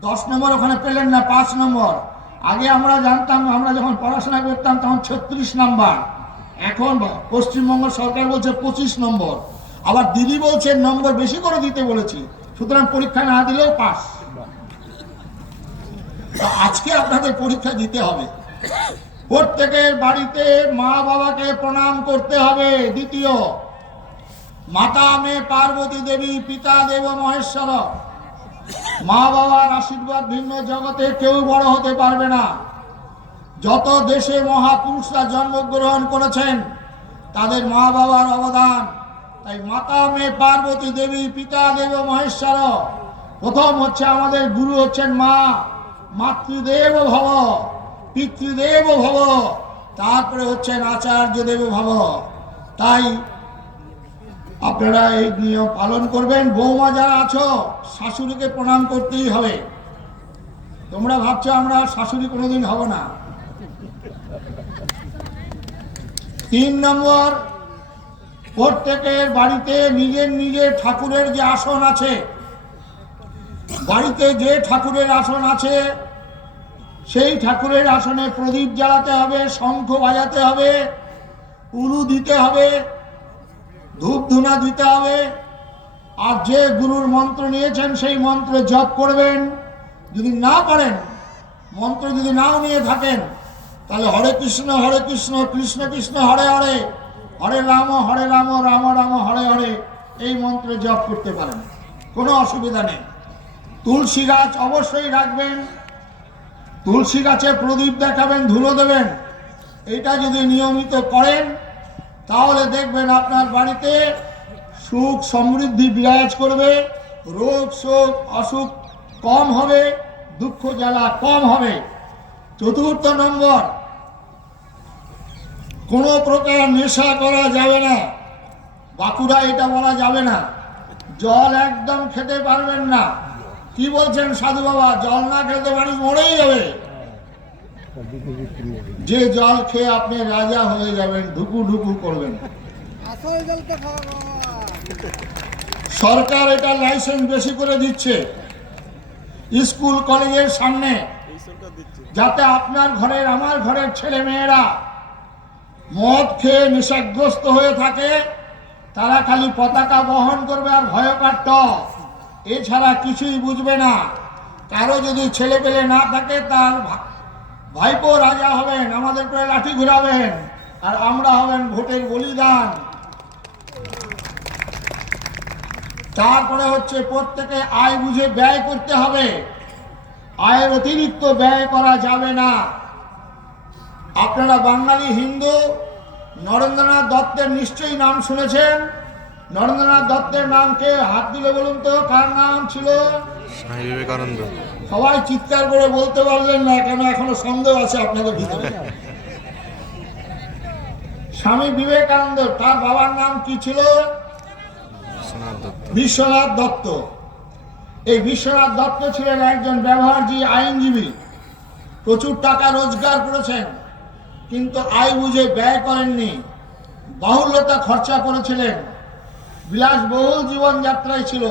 10 নম্বর ওখানে পেলেন না, 5 নম্বর। আগে আমরা জানতাম, আমরা যখন পড়াশোনা করতাম তখন 36 নম্বর, এখন পশ্চিমবঙ্গ সরকার বলছে 25 নম্বর। আবার দিদি বলছে নম্বর বেশি করে দিতে বলেছি, সুতরাং পরীক্ষা না দিলেও পাস। আজকে আপনাদের পরীক্ষা দিতে হবে। প্রত্যেকের বাড়িতে মা বাবাকে প্রণাম করতে হবে। দ্বিতীয়, মাতা মে পার্বতী দেবী, পিতা দেব মহেশ্বর। মা বাবার আশীর্বাদ ভিন্ন জগতে কেউ বড় হতে পারবে না। যত দেশে মহাপুরুষরা জন্মগ্রহণ করেছেন তাদের মা বাবার অবদান। তাই মাতা মে পার্বতী দেবী, পিতা দেব মহেশ্বর। প্রথম হচ্ছে আমাদের গুরু হচ্ছেন মা, মাতৃদেব ভব, পিতৃদেব ভব, তারপরে হচ্ছেন আচার্য দেব ভব। তাই আপনারা এই নিয়ম পালন করবেন। বৌমা যারা আছো, শাশুড়িকে প্রণাম করতেই হবে। তোমরা ভাবছো আমরা শাশুড়ি কোনোদিন হব না। 3 নম্বর, প্রত্যেকের বাড়িতে নিজের নিজের ঠাকুরের যে আসন আছে, বাড়িতে যে ঠাকুরের আসন আছে সেই ঠাকুরের আসনে প্রদীপ জ্বালাতে হবে, শঙ্খ বাজাতে হবে, উলু দিতে হবে, ধূপ ধুনা দিতে হবে। আর যে গুরুর মন্ত্র নিয়েছেন সেই মন্ত্র জপ করবেন। যদি না পারেন, মন্ত্র যদি নাও নিয়ে থাকেন, তাহলে হরে কৃষ্ণ কৃষ্ণ কৃষ্ণ হরে হরে, হরে রাম রাম রাম হরে হরে, এই মন্ত্র জপ করতে পারেন, কোনো অসুবিধা নেই। তুলসী গাছ অবশ্যই রাখবেন, তুলসী গাছে প্রদীপ দেখাবেন, ধুলো দেবেন। এটা যদি নিয়মিত করেন তাহলে দেখবেন আপনার বাড়িতে সুখ সমৃদ্ধি বিরাজ করবে, রোগ শোক অসুখ কম হবে, দুঃখ জ্বালা কম হবে। 4 নম্বর, কোনো প্রকার নেশা করা যাবে না। বাঁকুড়া এটা বলা যাবে না। জল একদম খেতে পারবেন না। কি বলছেন সাধু বাবা? জল না খেতে মানুষ মরেই যাবে। যে জল খেয়ে আপনি রাজা হয়ে যাবেন, ঢুকু ঢুকু করবেন। সরকার এটা লাইসেন্স বেশি করে দিচ্ছে স্কুল কলেজের সামনে, যাতে আপনার ঘরের আমার ঘরের ছেলে মেয়েরা মদ খেয়ে নেশাগ্রস্ত হয়ে থাকে, তারা খালি পতাকা বহন করবে আর ভয়কাট্য, এছাড়া কিছুই বুঝবে না। কারো যদি ছেলে পেলে না থাকে, তার ভাইপো রাজা হবেন, আমাদের করে লাঠি ঘুরাবেন, আর আমরা হবেন ভোটের বলিদান। তারপরে হচ্ছে প্রত্যেকে আয় বুঝে ব্যয় করতে হবে, আয়ের অতিরিক্ত ব্যয় করা যাবে না। আপনারা বাঙালি হিন্দু, নরেন্দ্রনাথ দত্তের নিশ্চয়ই নাম শুনেছেন। নরেন্দ্রনাথ দত্তের নাম কে? হাত দিলে বলুন তো, কার নাম ছিল? স্বামী বিবেকানন্দ। সবাই চিৎকার করে বলতে পারলেন না কেন? এখনো সন্দেহ আছে আপনাদের ভিতরে। স্বামী বিবেকানন্দ, তার বাবার নাম কি ছিল? বিশ্বনাথ দত্ত। এই বিশ্বনাথ দত্ত ছিলেন একজন ব্যবহারজী আইনজীবী, প্রচুর টাকা রোজগার করেছেন, কিন্তু আয় বুঝে ব্যয় করেননি, বাহুল্যতা খরচা করেছিলেন, বিলাসবহুল জীবনযাত্রায় ছিল,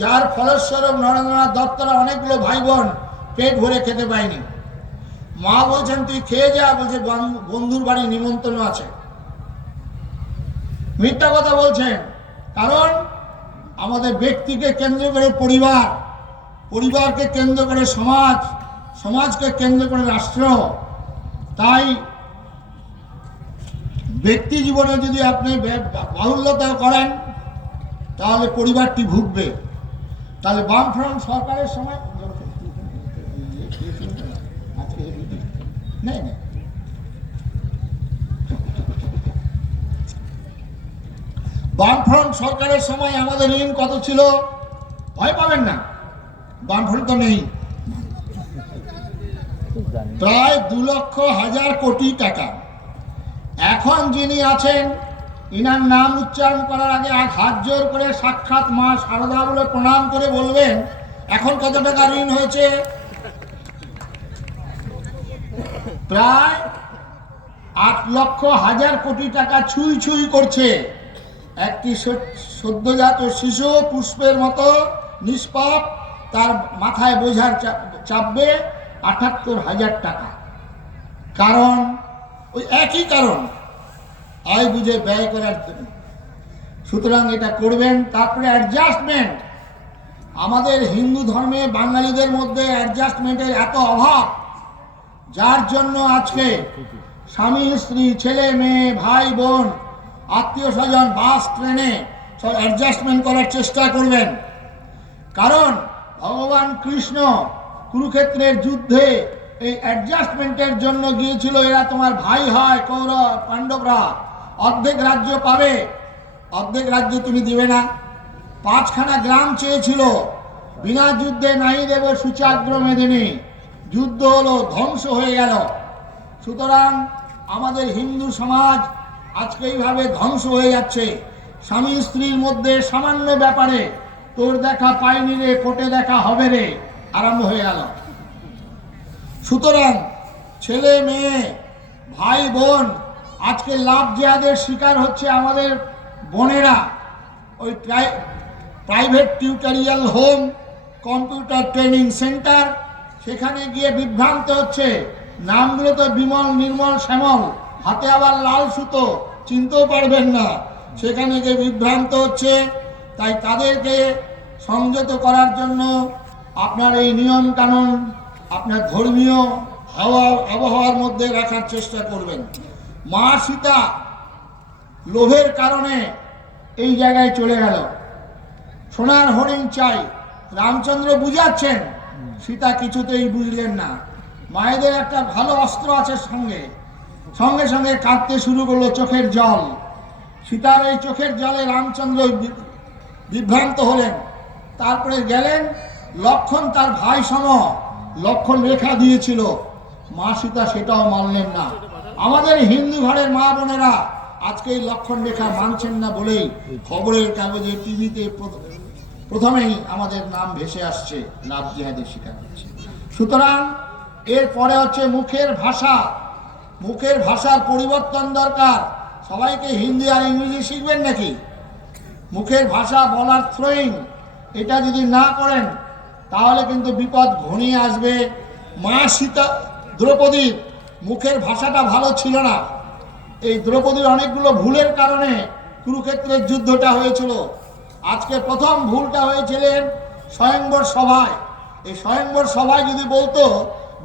যার ফলস্বরূপ নরেন্দ্রনাথ দত্তরা অনেকগুলো ভাই বোন পেট ভরে খেতে পায়নি। মা বলছেন তুই খেয়ে যা, বলছে বন্ধুর বাড়ি নিমন্ত্রণ আছে। মিথ্যা কথা বলছেন, কারণ আমাদের ব্যক্তিকে কেন্দ্র করে পরিবার, পরিবারকে কেন্দ্র করে সমাজ, সমাজকে কেন্দ্র করে রাষ্ট্র। তাই ব্যক্তি জীবনে যদি আপনি বাহুল্যতা করেন, তাহলে পরিবারটি ভুগবে। তাহলে বামফ্রন্ট সরকারের সময় বামফ্রন্ট সরকারের সময় আমাদের ঋণ কত ছিল? ভয় পাবেন না, বামফ্রন্ট তো নেই, প্রায় 2,00,000 কোটি টাকা। এখন যিনি আছেন, ইনার নাম উচ্চারণ করার আগে হাত জোর করে সাক্ষাৎ মা শারদা বলে প্রণাম করে বলবেন এখন কত টাকা ঋণ হয়েছে? প্রায় 8,00,000 কোটি টাকা ছুঁই ছুঁই করছে। একটি সদ্যজাত শিশু পুষ্পের মতো নিষ্পাপ, তার মাথায় বোঝার চাপবে 78,000 টাকা। কারণ ওই একই কারণ, আয় বুঝে ব্যয় করার জন্য। সুতরাং এটা করবেন। তারপরে অ্যাডজাস্টমেন্ট, আমাদের হিন্দু ধর্মে বাঙালিদের মধ্যে অ্যাডজাস্টমেন্টের এত অভাব, যার জন্য আজকে স্বামী স্ত্রী, ছেলে মেয়ে, ভাই বোন, আত্মীয় স্বজন, বাস ট্রেনে সব অ্যাডজাস্টমেন্ট করার চেষ্টা করবেন। কারণ ভগবান কৃষ্ণ কুরুক্ষেত্রের যুদ্ধে এই অ্যাডজাস্টমেন্টের জন্য গিয়েছিল। এরা তোমার ভাই হয়, কৌরব পাণ্ডবরা, অর্ধেক রাজ্য পাবে, অর্ধেক রাজ্য তুমি দিবে না। 5খানা গ্রাম চেয়েছিল, বিনা যুদ্ধে নাই দেব সুচাগ্র মেদিনী, যুদ্ধ হলো, ধ্বংস হয়ে গেল। সুতরাং আমাদের হিন্দু সমাজ আজকে এইভাবে ধ্বংস হয়ে যাচ্ছে। স্বামী স্ত্রীর মধ্যে সামান্য ব্যাপারে তোর দেখা পাইনি রে, কোটে দেখা হবে রে, আরম্ভ হয়ে গেল। সুতরাং ছেলে মেয়ে, ভাই বোন, আজকে লাভ জেহাদের শিকার হচ্ছে আমাদের বোনেরা। ওই private tutorial home, computer training centre, সেখানে গিয়ে বিভ্রান্ত হচ্ছে। নামগুলো তো বিমল, নির্মল, শ্যামল, হাতে আবার লাল সুতো, চিনতেও পারবেন না, সেখানে গিয়ে বিভ্রান্ত হচ্ছে। তাই তাদেরকে সংযত করার জন্য আপনার এই নিয়ম কানুন আপনার ধর্মীয় আবহাওয়ার মধ্যে রাখার চেষ্টা করবেন। মা সীতা লোভের কারণে এই জায়গায় চলে গেল, সোনার হরিণ চাই, রামচন্দ্র বুঝাচ্ছেন, সীতা কিছুতেই বুঝলেন না। মায়েদের একটা ভালো অস্ত্র আছে সঙ্গে, সঙ্গে সঙ্গে কাঁদতে শুরু করলো, চোখের জল। সীতার এই চোখের জলে রামচন্দ্র বিভ্রান্ত হলেন। তারপরে গেলেন, লক্ষণ তার ভাই সম, লক্ষণ রেখা দিয়েছিল, মা সীতা সেটাও মানলেন না। আমাদের হিন্দু ঘরের মা বোনেরা আজকে এই লক্ষণ রেখা মানছেন না বলেই খবরের কাগজে, টিভিতে প্রথমেই আমাদের নাম ভেসে আসছে, লাভ জিহাদের শিকার হচ্ছে। সুতরাং এরপরে হচ্ছে মুখের ভাষা। মুখের ভাষার পরিবর্তন দরকার। সবাইকে হিন্দি আর ইংরেজি শিখবেন নাকি? মুখের ভাষা বলার থ্রোয়িং এটা যদি না করেন তাহলে কিন্তু বিপদ ঘনিয়ে আসবে। মা সীতা দ্রৌপদীর মুখের ভাষাটা ভালো ছিল না। এই দ্রৌপদীর অনেকগুলো ভুলের কারণে কুরুক্ষেত্রের যুদ্ধটা হয়েছিল। আজকে প্রথম ভুলটা হয়েছিলেন স্বয়ংবর সভায়। এই স্বয়ংবর সভায় যদি বলতো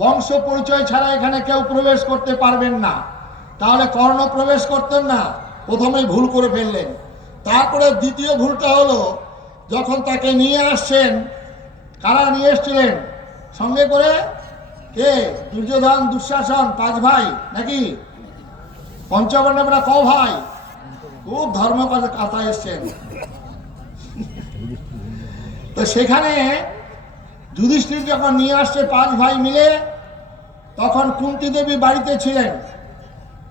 বংশ পরিচয় ছাড়া এখানে কেউ প্রবেশ করতে পারবেন না, তাহলে কর্ণ প্রবেশ করতেন না, প্রথমেই ভুল করে ফেললেন। তারপরে দ্বিতীয় ভুলটা হলো যখন তাকে নিয়ে আসছেন, কারা নিয়ে এসছিলেন সঙ্গে করে? কে? দুর্যোধন, দুঃশাসন, 5 ভাই নাকি? পঞ্চপাণ্ডবরা ক ভাই? খুব ধর্ম কথা এসছেন। তো সেখানে যুধিষ্ঠির যখন নিয়ে আসছে 5 ভাই মিলে, তখন কুন্তী দেবী বাড়িতে ছিলেন।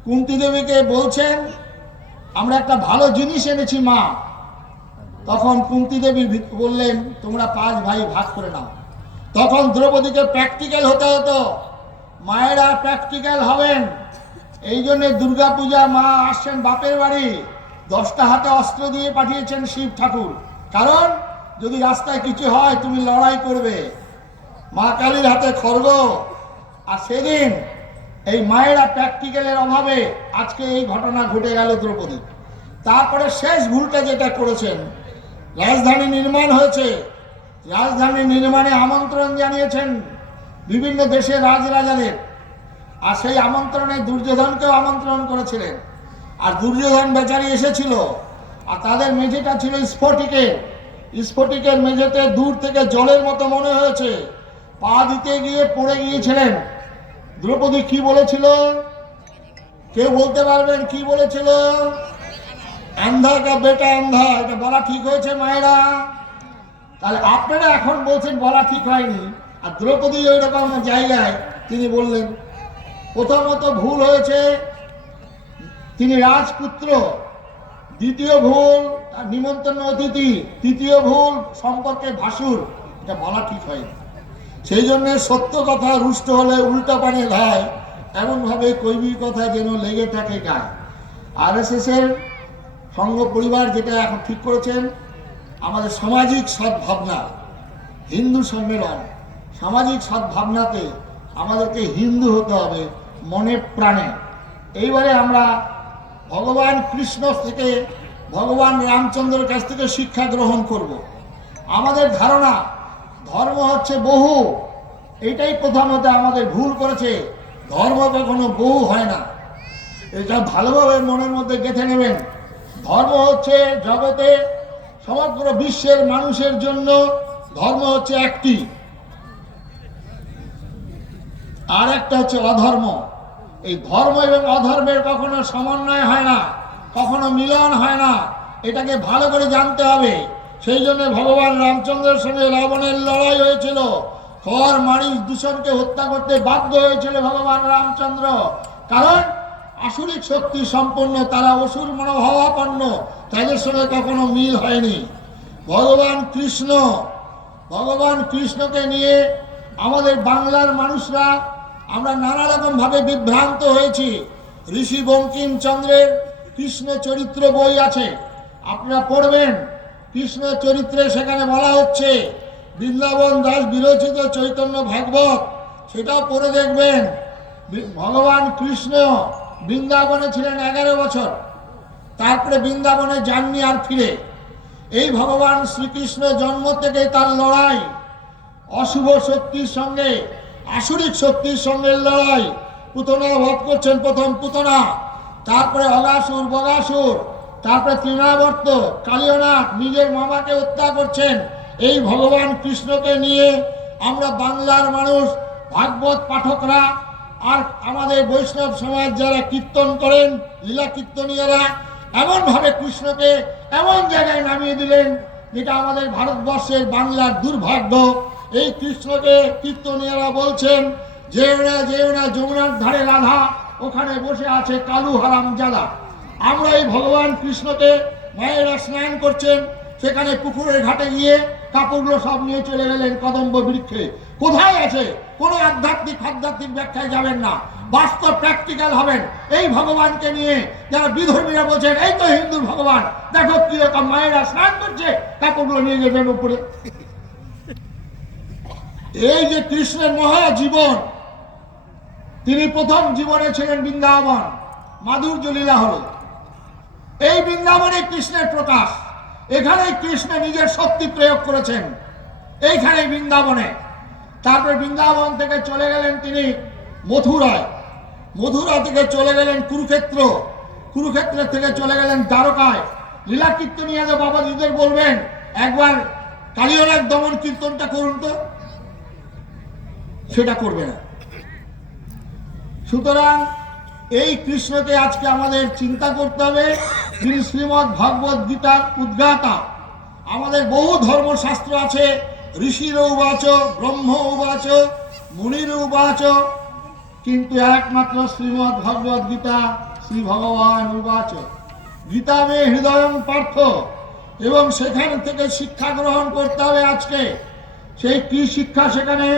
কুন্তী দেবীকে বলছেন আমরা একটা ভালো জিনিস এনেছি মা। তখন কুন্তী দেবী বললেন তোমরা 5 ভাই ভাগ করে নাও। তখন দ্রৌপদীকে প্র্যাকটিক্যাল হতে হতো, মায়েরা প্র্যাকটিক্যাল হবেন। এই জন্যে দুর্গা পূজা মা আসছেন বাপের বাড়ি, 10টা হাতে অস্ত্র দিয়ে পাঠিয়েছেন শিব ঠাকুর, কারণ যদি রাস্তায় কিছু হয় তুমি লড়াই করবে। মা কালীর হাতে খড়গ। আর সেদিন এই মায়েরা প্র্যাকটিক্যালের অভাবে আজকে এই ঘটনা ঘটে গেল দ্রৌপদী। তারপরে শেষ ভুলটা যেটা করেছেন, রাজধানী নির্মাণ হয়েছে, রাজধানী নির্মাণে আমন্ত্রণ জানিয়েছেন বিভিন্ন দেশের রাজরাজাদের, আর সেই আমন্ত্রণে দুর্যোধনকেও আমন্ত্রণ করেছিলেন। আর দুর্যোধন বেচারি এসেছিল, আর তাদের মেঝেটা ছিল স্ফটিকের। স্ফটিকের মেঝেতে দূর থেকে জলের মতো মনে হয়েছে, পা দিতে গিয়ে পড়ে গিয়েছিলেন। দ্রৌপদী কি বলেছিল কেউ বলতে পারবেন? কি বলেছিল? আন্ধা কা বেটা আন্ধা। এটা বলা ঠিক হয়েছে মায়েরা? তাহলে আপনারা এখন বলছেন বলা ঠিক হয়নি, আর দ্রৌপদী ওই রকম জায়গায় তিনি বললেন। প্রথমত ভুল হয়েছে তিনি রাজপুত্র, দ্বিতীয় ভুল নিমন্ত্রণ অতিথি, তৃতীয় ভুল সম্পর্কে ভাসুর। এটা বলা ঠিক হয়নি। সেই জন্য সত্য কথা রুষ্ট হলে উল্টা পানে ধায়, এমনভাবে কৈবী কথা যেন লেগে থাকে গায়ে। RSS এর সংঘ পরিবার যেটা এখন ঠিক করেছেন, আমাদের সামাজিক সদ্ভাবনা, হিন্দু সম্মেলন, সামাজিক সদ্ভাবনাতে আমাদেরকে হিন্দু হতে হবে মনে প্রাণে। এইবারে আমরা ভগবান কৃষ্ণ থেকে, ভগবান রামচন্দ্রের কাছ থেকে শিক্ষা গ্রহণ করব। আমাদের ধারণা ধর্ম হচ্ছে বহু, এটাই প্রথমত আমাদের ভুল করেছে। ধর্ম কখনো বহু হয় না, এটা ভালোভাবে মনের মধ্যে গেঁথে নেবেন। ধর্ম হচ্ছে জগতে সমগ্র বিশ্বের মানুষের জন্য ধর্ম হচ্ছে একটি, আর একটা হচ্ছে অধর্ম। এই ধর্ম এবং অধর্মের কখনো সমন্বয় হয় না, কখনো মিলন হয় না, এটাকে ভালো করে জানতে হবে। সেই জন্য ভগবান রামচন্দ্রের সঙ্গে রাবণের লড়াই হয়েছিল, খর মারিচ দূষণকে হত্যা করতে বাধ্য হয়েছিল ভগবান রামচন্দ্র, কারণ আসুরিক শক্তি সম্পন্ন, তারা অসুর মনোভাবাপন্ন, তাদের সঙ্গে কখনো মিল হয়নি। ভগবান কৃষ্ণকে নিয়ে আমাদের বাংলার মানুষরা আমরা নানা রকম ভাবে বিভ্রান্ত হয়েছি। ঋষি বঙ্কিমচন্দ্রের কৃষ্ণ চরিত্র বই আছে, আপনারা পড়বেন। কৃষ্ণ চরিত্রে সেখানে বলা হচ্ছে বৃন্দাবন দাস বিরচিত চৈতন্য ভাগবত, সেটাও পড়ে দেখবেন। ভগবান কৃষ্ণ বৃন্দাবনে ছিলেন 11 বছর, তারপরে বৃন্দাবনে যাননি আর ফিরে। এই ভগবান শ্রীকৃষ্ণ জন্ম থেকে তার লড়াই অশুভ শক্তির সঙ্গে, আসুরিক শক্তির সঙ্গে লড়াই। পুতনা বধ করছেন, প্রথম পুতনা, তারপরে অগাসুর, বগাসুর, তারপরে তৃণাবর্ত, কালিয়নাথ নিজের মামাকে হত্যা করছেন। এই ভগবান কৃষ্ণকে নিয়ে আমরা বাংলার মানুষ, ভাগবত পাঠকরা, আর আমাদের বৈষ্ণব সমাজ যারা কীর্তন করেন, লীলা কীর্তনীয়রা, এমনভাবে কৃষ্ণকে এমন জায়গায় নামিয়ে দিলেন যেটা আমাদের ভারতবর্ষের বাংলার দুর্ভাগ্য। এই কৃষ্ণকে কীর্তনীয়রা বলছেন যেও না যমুনার ধারে রাধা, ওখানে বসে আছে কালু হারাম জাদা। আমরা এই ভগবান কৃষ্ণকে, মায়েরা স্নান করছেন, সেখানে পুকুরের ঘাটে গিয়ে কাপড়গুলো সব নিয়ে চলে গেলেন কদম্ব বৃক্ষে। কোথায় আছে? কোনো আধ্যাত্মিক ব্যাখ্যায় যাবেন না। বাস্তব প্র্যাকটিক্যাল হবেন। এই ভগবানকে নিয়ে যারা বিধর্মীরা বলছেন এই তো হিন্দুর ভগবান, দেখো কি রকম মায়েরা স্নান করছে, কাপড়গুলো নিয়ে যাবেন উপরে। এই যে কৃষ্ণের মহাজীবন, তিনি প্রথম জীবনে ছিলেন বৃন্দাবন, মাধুর্য লীলা হল। এই বৃন্দাবনে কৃষ্ণের প্রকাশ, এখানে কৃষ্ণ নিজের শক্তি প্রয়োগ করেছেন, এইখানে বৃন্দাবনে। তারপর বৃন্দাবন থেকে চলে গেলেন তিনি মথুরায়, মথুরা থেকে চলে গেলেন কুরুক্ষেত্র, কুরুক্ষেত্র থেকে চলে গেলেন দ্বারকায়। লীলা কীর্তনিয়াতে বাবাজিদের বলবেন একবার কালিয়ার দমন কীর্তনটা করুন তো, সেটা করবে না। সুতরাং এই কৃষ্ণকে আজকে আমাদের চিন্তা করতে হবে। তিনি শ্রীমদ্ ভগবদ গীতার উদ্গাতা। আমাদের বহু ধর্মশাস্ত্র আছে, ঋষির উবাচ, ব্রহ্ম উবাচ, মুনির উবাচ, কিন্তু একমাত্র শ্রীমদ্ ভগবদ গীতা শ্রী ভগবান উবাচ। গীতা মে হৃদয়ং পার্থ, এবং সেখান থেকে শিক্ষা গ্রহণ করতে হবে আজকে। সেই কি শিক্ষা? সেখানে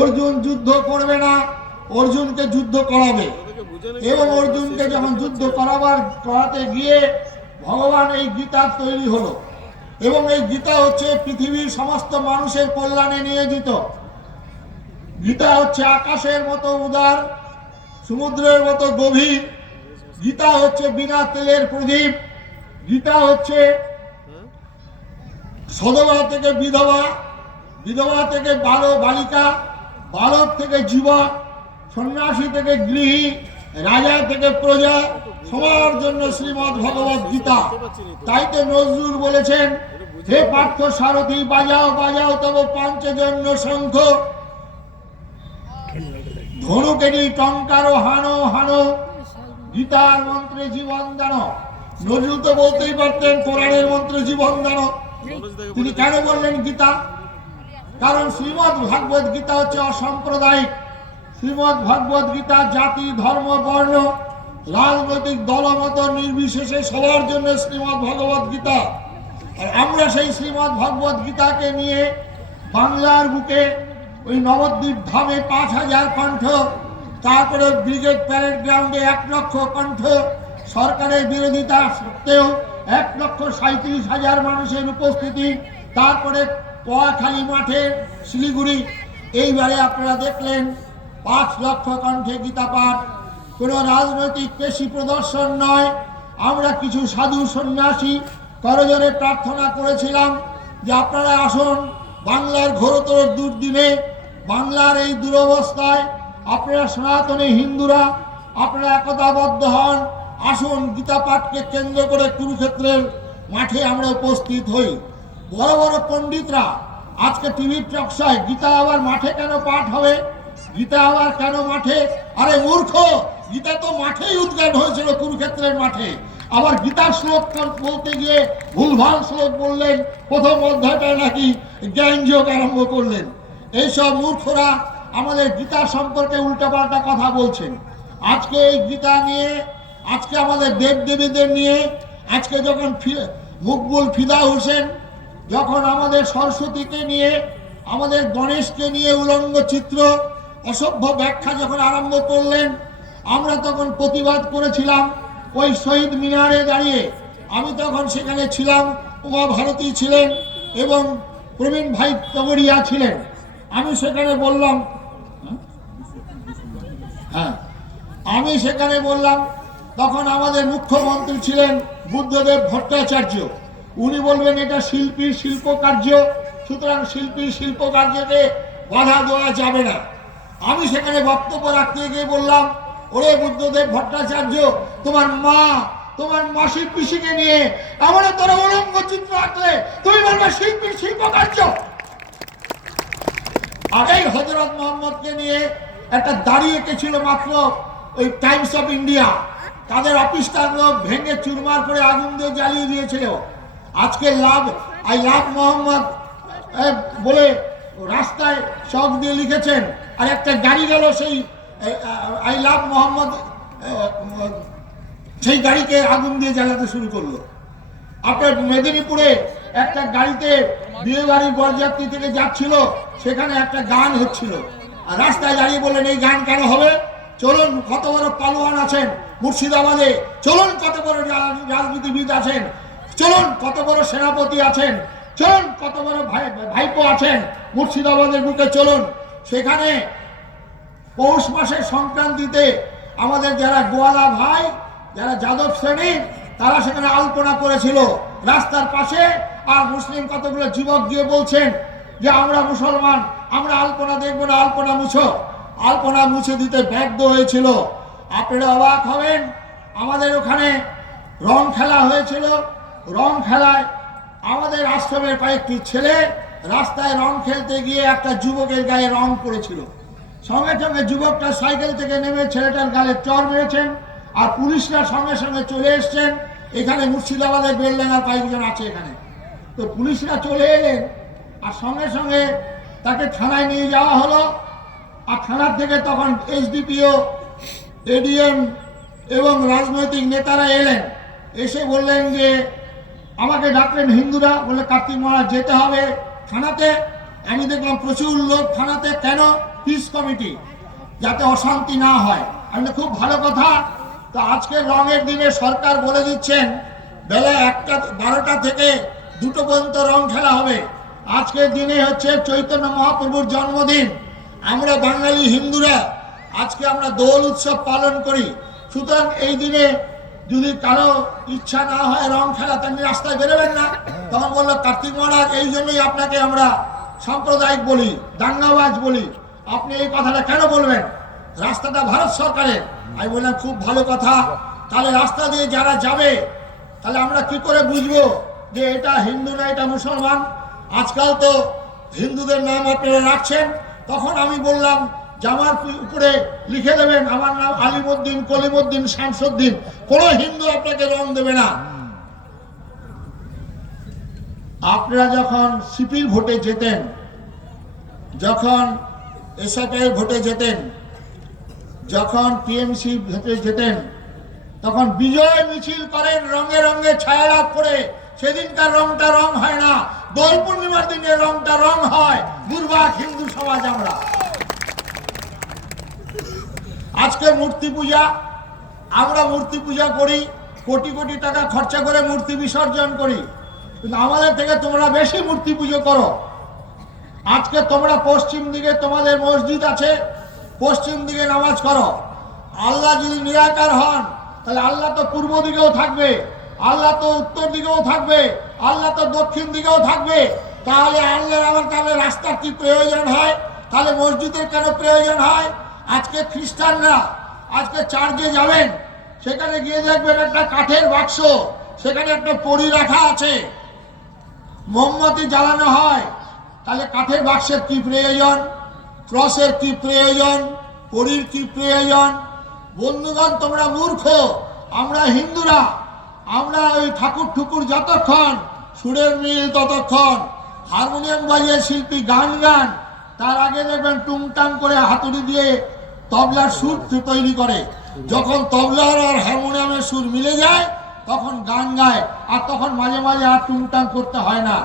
অর্জুন যুদ্ধ করবে না, অর্জুনকে যুদ্ধ করাবে, এবং অর্জুনকে যখন যুদ্ধ করাতে গিয়ে ভগবান এই গীতা তৈরি হলো। এবং এই গীতা হচ্ছে পৃথিবীর সমস্ত মানুষের কল্যাণে নিয়োজিত। গীতা হচ্ছে আকাশের মতো উদার, সমুদ্রের মতো গভীর। গীতা হচ্ছে বিনা তেলের প্রদীপ। গীতা হচ্ছে সধবা থেকে বিধবা, বিধবা থেকে বালিকা, বালক থেকে যুবক, সন্ন্যাসী থেকে গৃহী, রাজা থেকে প্রজা, সবার জন্য শ্রীমদ্ ভগবদ গীতা। তাই তো নজরুল বলেছেন, হে পার্থ সারথি বাজাও বাজাও তব পঞ্চজন্য শঙ্খ, ধনুকেরি টঙ্কারো হানো হানো, গীতার মন্ত্রে জীবন দানো। নজরুল তো বলতেই পারতেন কোরআনের মন্ত্রে জীবন দানো, তিনি কেন বললেন গীতা? কারণ শ্রীমদ্ ভগবদ গীতা হচ্ছে অসাম্প্রদায়িক। শ্রীমদ্ ভগবদ গীতা জাতি, ধর্ম, বর্ণ, রাজনৈতিক দলমত নির্বিশেষে সবার জন্য শ্রীমদ্ ভগবদ গীতা। আর আমরা সেই শ্রীমদ্ ভগবদ গীতাকে নিয়ে বাংলার বুকে ওই নবদ্বীপ ধামে ৫,০০০ কণ্ঠ, তারপরে ব্রিগেড প্যারেড গ্রাউন্ডে ১ লক্ষ কণ্ঠ, সরকারের বিরোধিতা সত্ত্বেও ১,৩৭,০০০ মানুষের উপস্থিতি, তারপরে পোয়াখালী মাঠে শিলিগুড়ি। এইবারে আপনারা দেখলেন ৫ লক্ষ কণ্ঠে গীতা পাঠ। কোনো রাজনৈতিক পেশি প্রদর্শন নয়। আমরা কিছু সাধু সন্ন্যাসী করজোরে প্রার্থনা করেছিলাম যে আপনারা আসুন, বাংলার ঘোরতর দুর্দিনে, বাংলার এই দুরবস্থায় আপনারা সনাতনী হিন্দুরা আপনারা একতাবদ্ধ হন, আসুন গীতা পাঠকে কেন্দ্র করে কুরুক্ষেত্রের মাঠে আমরা উপস্থিত হই। বড় বড় পণ্ডিতরা আজকে টিভির টকশায় গীতা আবার মাঠে কেন পাঠ হবে, গীতা আবার কেন মাঠে? আরে মূর্খ, গীতা তো মাঠেই উদ্গান হয়েছিল, কুরুক্ষেত্রের মাঠে। আবার গীতার শ্লোক বলতে গিয়ে ভুলভাল শ্লোক বললেন, প্রথম অধ্যায়টা নাকি জ্ঞান যোগ আরম্ভ করলেন। এইসব মূর্খরা আমাদের গীতা সম্পর্কে উল্টাপাল্টা কথা বলছেন। আজকে এই গীতা নিয়ে, আজকে আমাদের দেবদেবীদের নিয়ে, আজকে যখন মকবুল ফিদা হোসেন যখন আমাদের সরস্বতীকে নিয়ে, আমাদের গণেশকে নিয়ে উলঙ্গ চিত্র, অসভ্য ব্যাখ্যা যখন আরম্ভ করলেন, আমরা তখন প্রতিবাদ করেছিলাম ওই শহীদ মিনারে দাঁড়িয়ে। আমি তখন সেখানে ছিলাম, উমা ভারতী ছিলেন এবং প্রবীণ ভাই তগড়িয়া ছিলেন। আমি সেখানে বললাম, আমি সেখানে বললাম, তখন আমাদের মুখ্যমন্ত্রী ছিলেন বুদ্ধদেব ভট্টাচার্য। উনি বলবেন এটা শিল্পীর শিল্পকার্য, সুতরাং শিল্পীর শিল্পকার্যকে বাধা দেওয়া যাবে না। আমি সেখানে বক্তব্য রাখতে গিয়ে বললাম, ওরে বুদ্ধদেব ভট্টাচার্য, তোমার মা, তোমার মাসির পিসিকে নিয়ে এমন তোরা উলঙ্গ চিত্র আঁকলে তুমি বলবে শিল্পীর শিল্পকার্য। আর এই হযরত মোহাম্মদকে নিয়ে একটা দাঁড়িয়ে ছিল মাত্র ওই টাইমস অফ ইন্ডিয়া, তাদের অফিসটা ভেঙে চুরমার করে আগুন দিয়ে জ্বালিয়ে দিয়েছিল। আজকে আই লাভ মোহাম্মদ বলে রাস্তায় চক দিয়ে লিখেছেন, আর একটা গাড়ি গেল সেই আই লাভ মোহাম্মদ, সেই গাড়িকে আগুন দিয়ে জ্বালাতে শুরু করলো। আপনার মেদিনীপুরে একটা গাড়িতে বিয়ে বাড়ির বরযাত্রী থেকে যাচ্ছিল, সেখানে একটা গান হচ্ছিল, আর রাস্তায় দাঁড়িয়ে বললেন এই গান কেন হবে? চলুন কত বড় পালোয়ান আছেন মুর্শিদাবাদে, চলুন কত বড় রাজনীতিবিদ আছেন, চলুন কত বড় সেনাপতি আছেন, চলুন কত বড় ভাইপো আছেন মুর্শিদাবাদের বুকে। চলুন সেখানে পৌষ মাসের সংক্রান্তিতে আমাদের যারা গোয়ালা ভাই, যারা যাদব শ্রেণীর, তারা সেখানে আলপনা করেছিল রাস্তার পাশে। আর মুসলিম কতগুলো যুবক গিয়ে বলছেন যে আমরা মুসলমান, আমরা আলপনা দেখবো না, আলপনা মুছো। আলপনা মুছে দিতে বাধ্য হয়েছিল। আপনারা অবাক হবেন, আমাদের ওখানে রং খেলা হয়েছিল। রং খেলায় আমাদের আশ্রমের কয়েকটি ছেলে রাস্তায় রং খেলতে গিয়ে একটা যুবকের গায়ে রং পড়েছিল। সঙ্গে সঙ্গে যুবকটা সাইকেল থেকে নেমে ছেলেটার গালে চড় মেরেছেন। আর পুলিশরা সঙ্গে সঙ্গে চলে এসছেন। এখানে মুর্শিদাবাদের বেলডাঙ্গার কয়েকজন আছে এখানে। তো পুলিশরা চলে এলেন আর সঙ্গে সঙ্গে তাকে থানায় নিয়ে যাওয়া হলো। আর থানার থেকে তখন এসডিপিও, এডিএম এবং রাজনৈতিক নেতারা এলেন। এসে বললেন যে আমাকে ডাকলেন হিন্দুরা, বলে কার্তিক মহারাজ যেতে হবে থানাতে। আমি দেখলাম প্রচুর লোক থানাতে। কেন? পিস কমিটি, যাতে অশান্তি না হয়। আমি খুব ভালো কথা। তো আজকের রঙের দিনে সরকার বলে দিচ্ছেন বেলা 12টা থেকে 2টো পর্যন্ত রং খেলা হবে। আজকের দিনে হচ্ছে চৈতন্য মহাপ্রভুর জন্মদিন। আমরা বাঙালি হিন্দুরা আজকে আমরা দোল উৎসব পালন করি। সুতরাং এই দিনে যদি কারো ইচ্ছা না হয় রং খেলা, তেমনি রাস্তায় বেরোবেন না। তখন বললো কার্তিক মহারাজ এই জন্যই আপনাকে আমরা সাম্প্রদায়িক বলি, দাঙ্গাবাজ বলি। আপনি এই কথাটা কেন বলবেন? রাস্তাটা ভারত সরকারের। আমি বললাম খুব ভালো কথা। তাহলে রাস্তা দিয়ে যারা যাবে, তাহলে আমরা কি করে বুঝবো যে এটা হিন্দু না এটা মুসলমান? আজকাল তো হিন্দুদের নাম আপনারা রাখছেন। তখন আমি বললাম জামার উপরে লিখে দেবেন আমার নাম আলিমুদ্দিন, কলিমুদ্দিন, শামসুদ্দিন। কোনো হিন্দু আপনাকে রং দেবে না। আপনারা যখন সিপির ভোটে যেতেন, যখন এসআইআই ভোটে যেতেন, যখন টিএমসি ভোটে যেতেন, তখন বিজয় মিছিল করেন রঙে রঙে ছায়ালাভ করে। সেদিনকার রংটা রং হয় না, দোল পূর্ণিমার দিনে রংটা রং হয়। দুর্ভাগ হিন্দু সমাজ আমরা। আজকে মূর্তি পূজা, আমরা মূর্তি পূজা করি, কোটি কোটি টাকা খরচা করে মূর্তি বিসর্জন করি। কিন্তু আমাদের থেকে তোমরা বেশি মূর্তি পুজো করো। আজকে তোমরা পশ্চিম দিকে তোমাদের মসজিদ আছে, পশ্চিম দিকে নামাজ করো। আল্লাহ যদি নিরাকার হন, তাহলে আল্লাহ তো পূর্ব দিকেও থাকবে, আল্লাহ তো উত্তর দিকেও থাকবে, আল্লাহ তো দক্ষিণ দিকেও থাকবে। তাহলে আল্লাহর আমার তাহলে রাস্তার কি প্রয়োজন হয়? তাহলে মসজিদের কেন প্রয়োজন হয়? আজকে খ্রিস্টানরা আজকে চার্চে যাবেন, সেখানে গিয়ে দেখবেন একটা কাঠের বাক্স, সেখানে একটা পরী রাখা আছে, মোমবাতি জ্বালানো হয়। তাহলে কাঠের বাক্সের কি প্রয়োজন? ক্রসের কি প্রয়োজন? পরীর কি প্রয়োজন? বন্ধুগণ, তোমরা মূর্খ। আমরা হিন্দুরা, আমরা ওই ঠাকুর ঠুকুর যতক্ষণ, সুরের মিল ততক্ষণ, হারমোনিয়াম বাজিয়ে শিল্পী গান গান, তার আগে দেখবেন টুংটাং করে হাতুড়ি দিয়ে তবলার সুর তৈরি করে। যখন তবলার আর হারমোনিয়ামের সুর মিলে যায় তখন গান গায়, আর তখন মাঝে মাঝে আর টুংটাং করতে হয় না।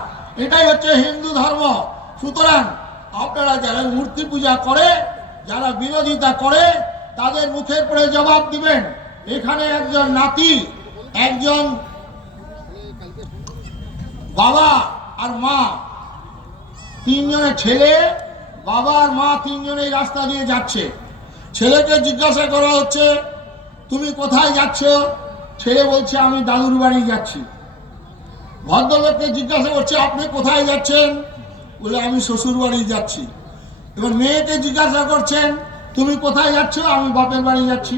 এটাই হচ্ছে হিন্দু ধর্ম। সুতরাং আপনারা যারা মূর্তি পূজা করে, যারা বিরোধিতা করে, তাদের মুখের পরে জবাব দিবেন। এখানে একজন নাতি, একজন বাবা আর মা, তিনজনের ছেলে, বাবা আর মা তিনজনেই রাস্তা দিয়ে যাচ্ছে। ছেলেকে জিজ্ঞাসা করা হচ্ছে তুমি কোথায় যাচ্ছ? ছেলে বলছে আমি দাদুর বাড়ি যাচ্ছি। ভদ্রলোককে জিজ্ঞাসা করছে আপনি কোথায় যাচ্ছেন? বলে আমি শ্বশুর বাড়ি যাচ্ছি। এবার মেয়েকে জিজ্ঞাসা করছেন তুমি কোথায় যাচ্ছ? আমি বাপের বাড়ি যাচ্ছি।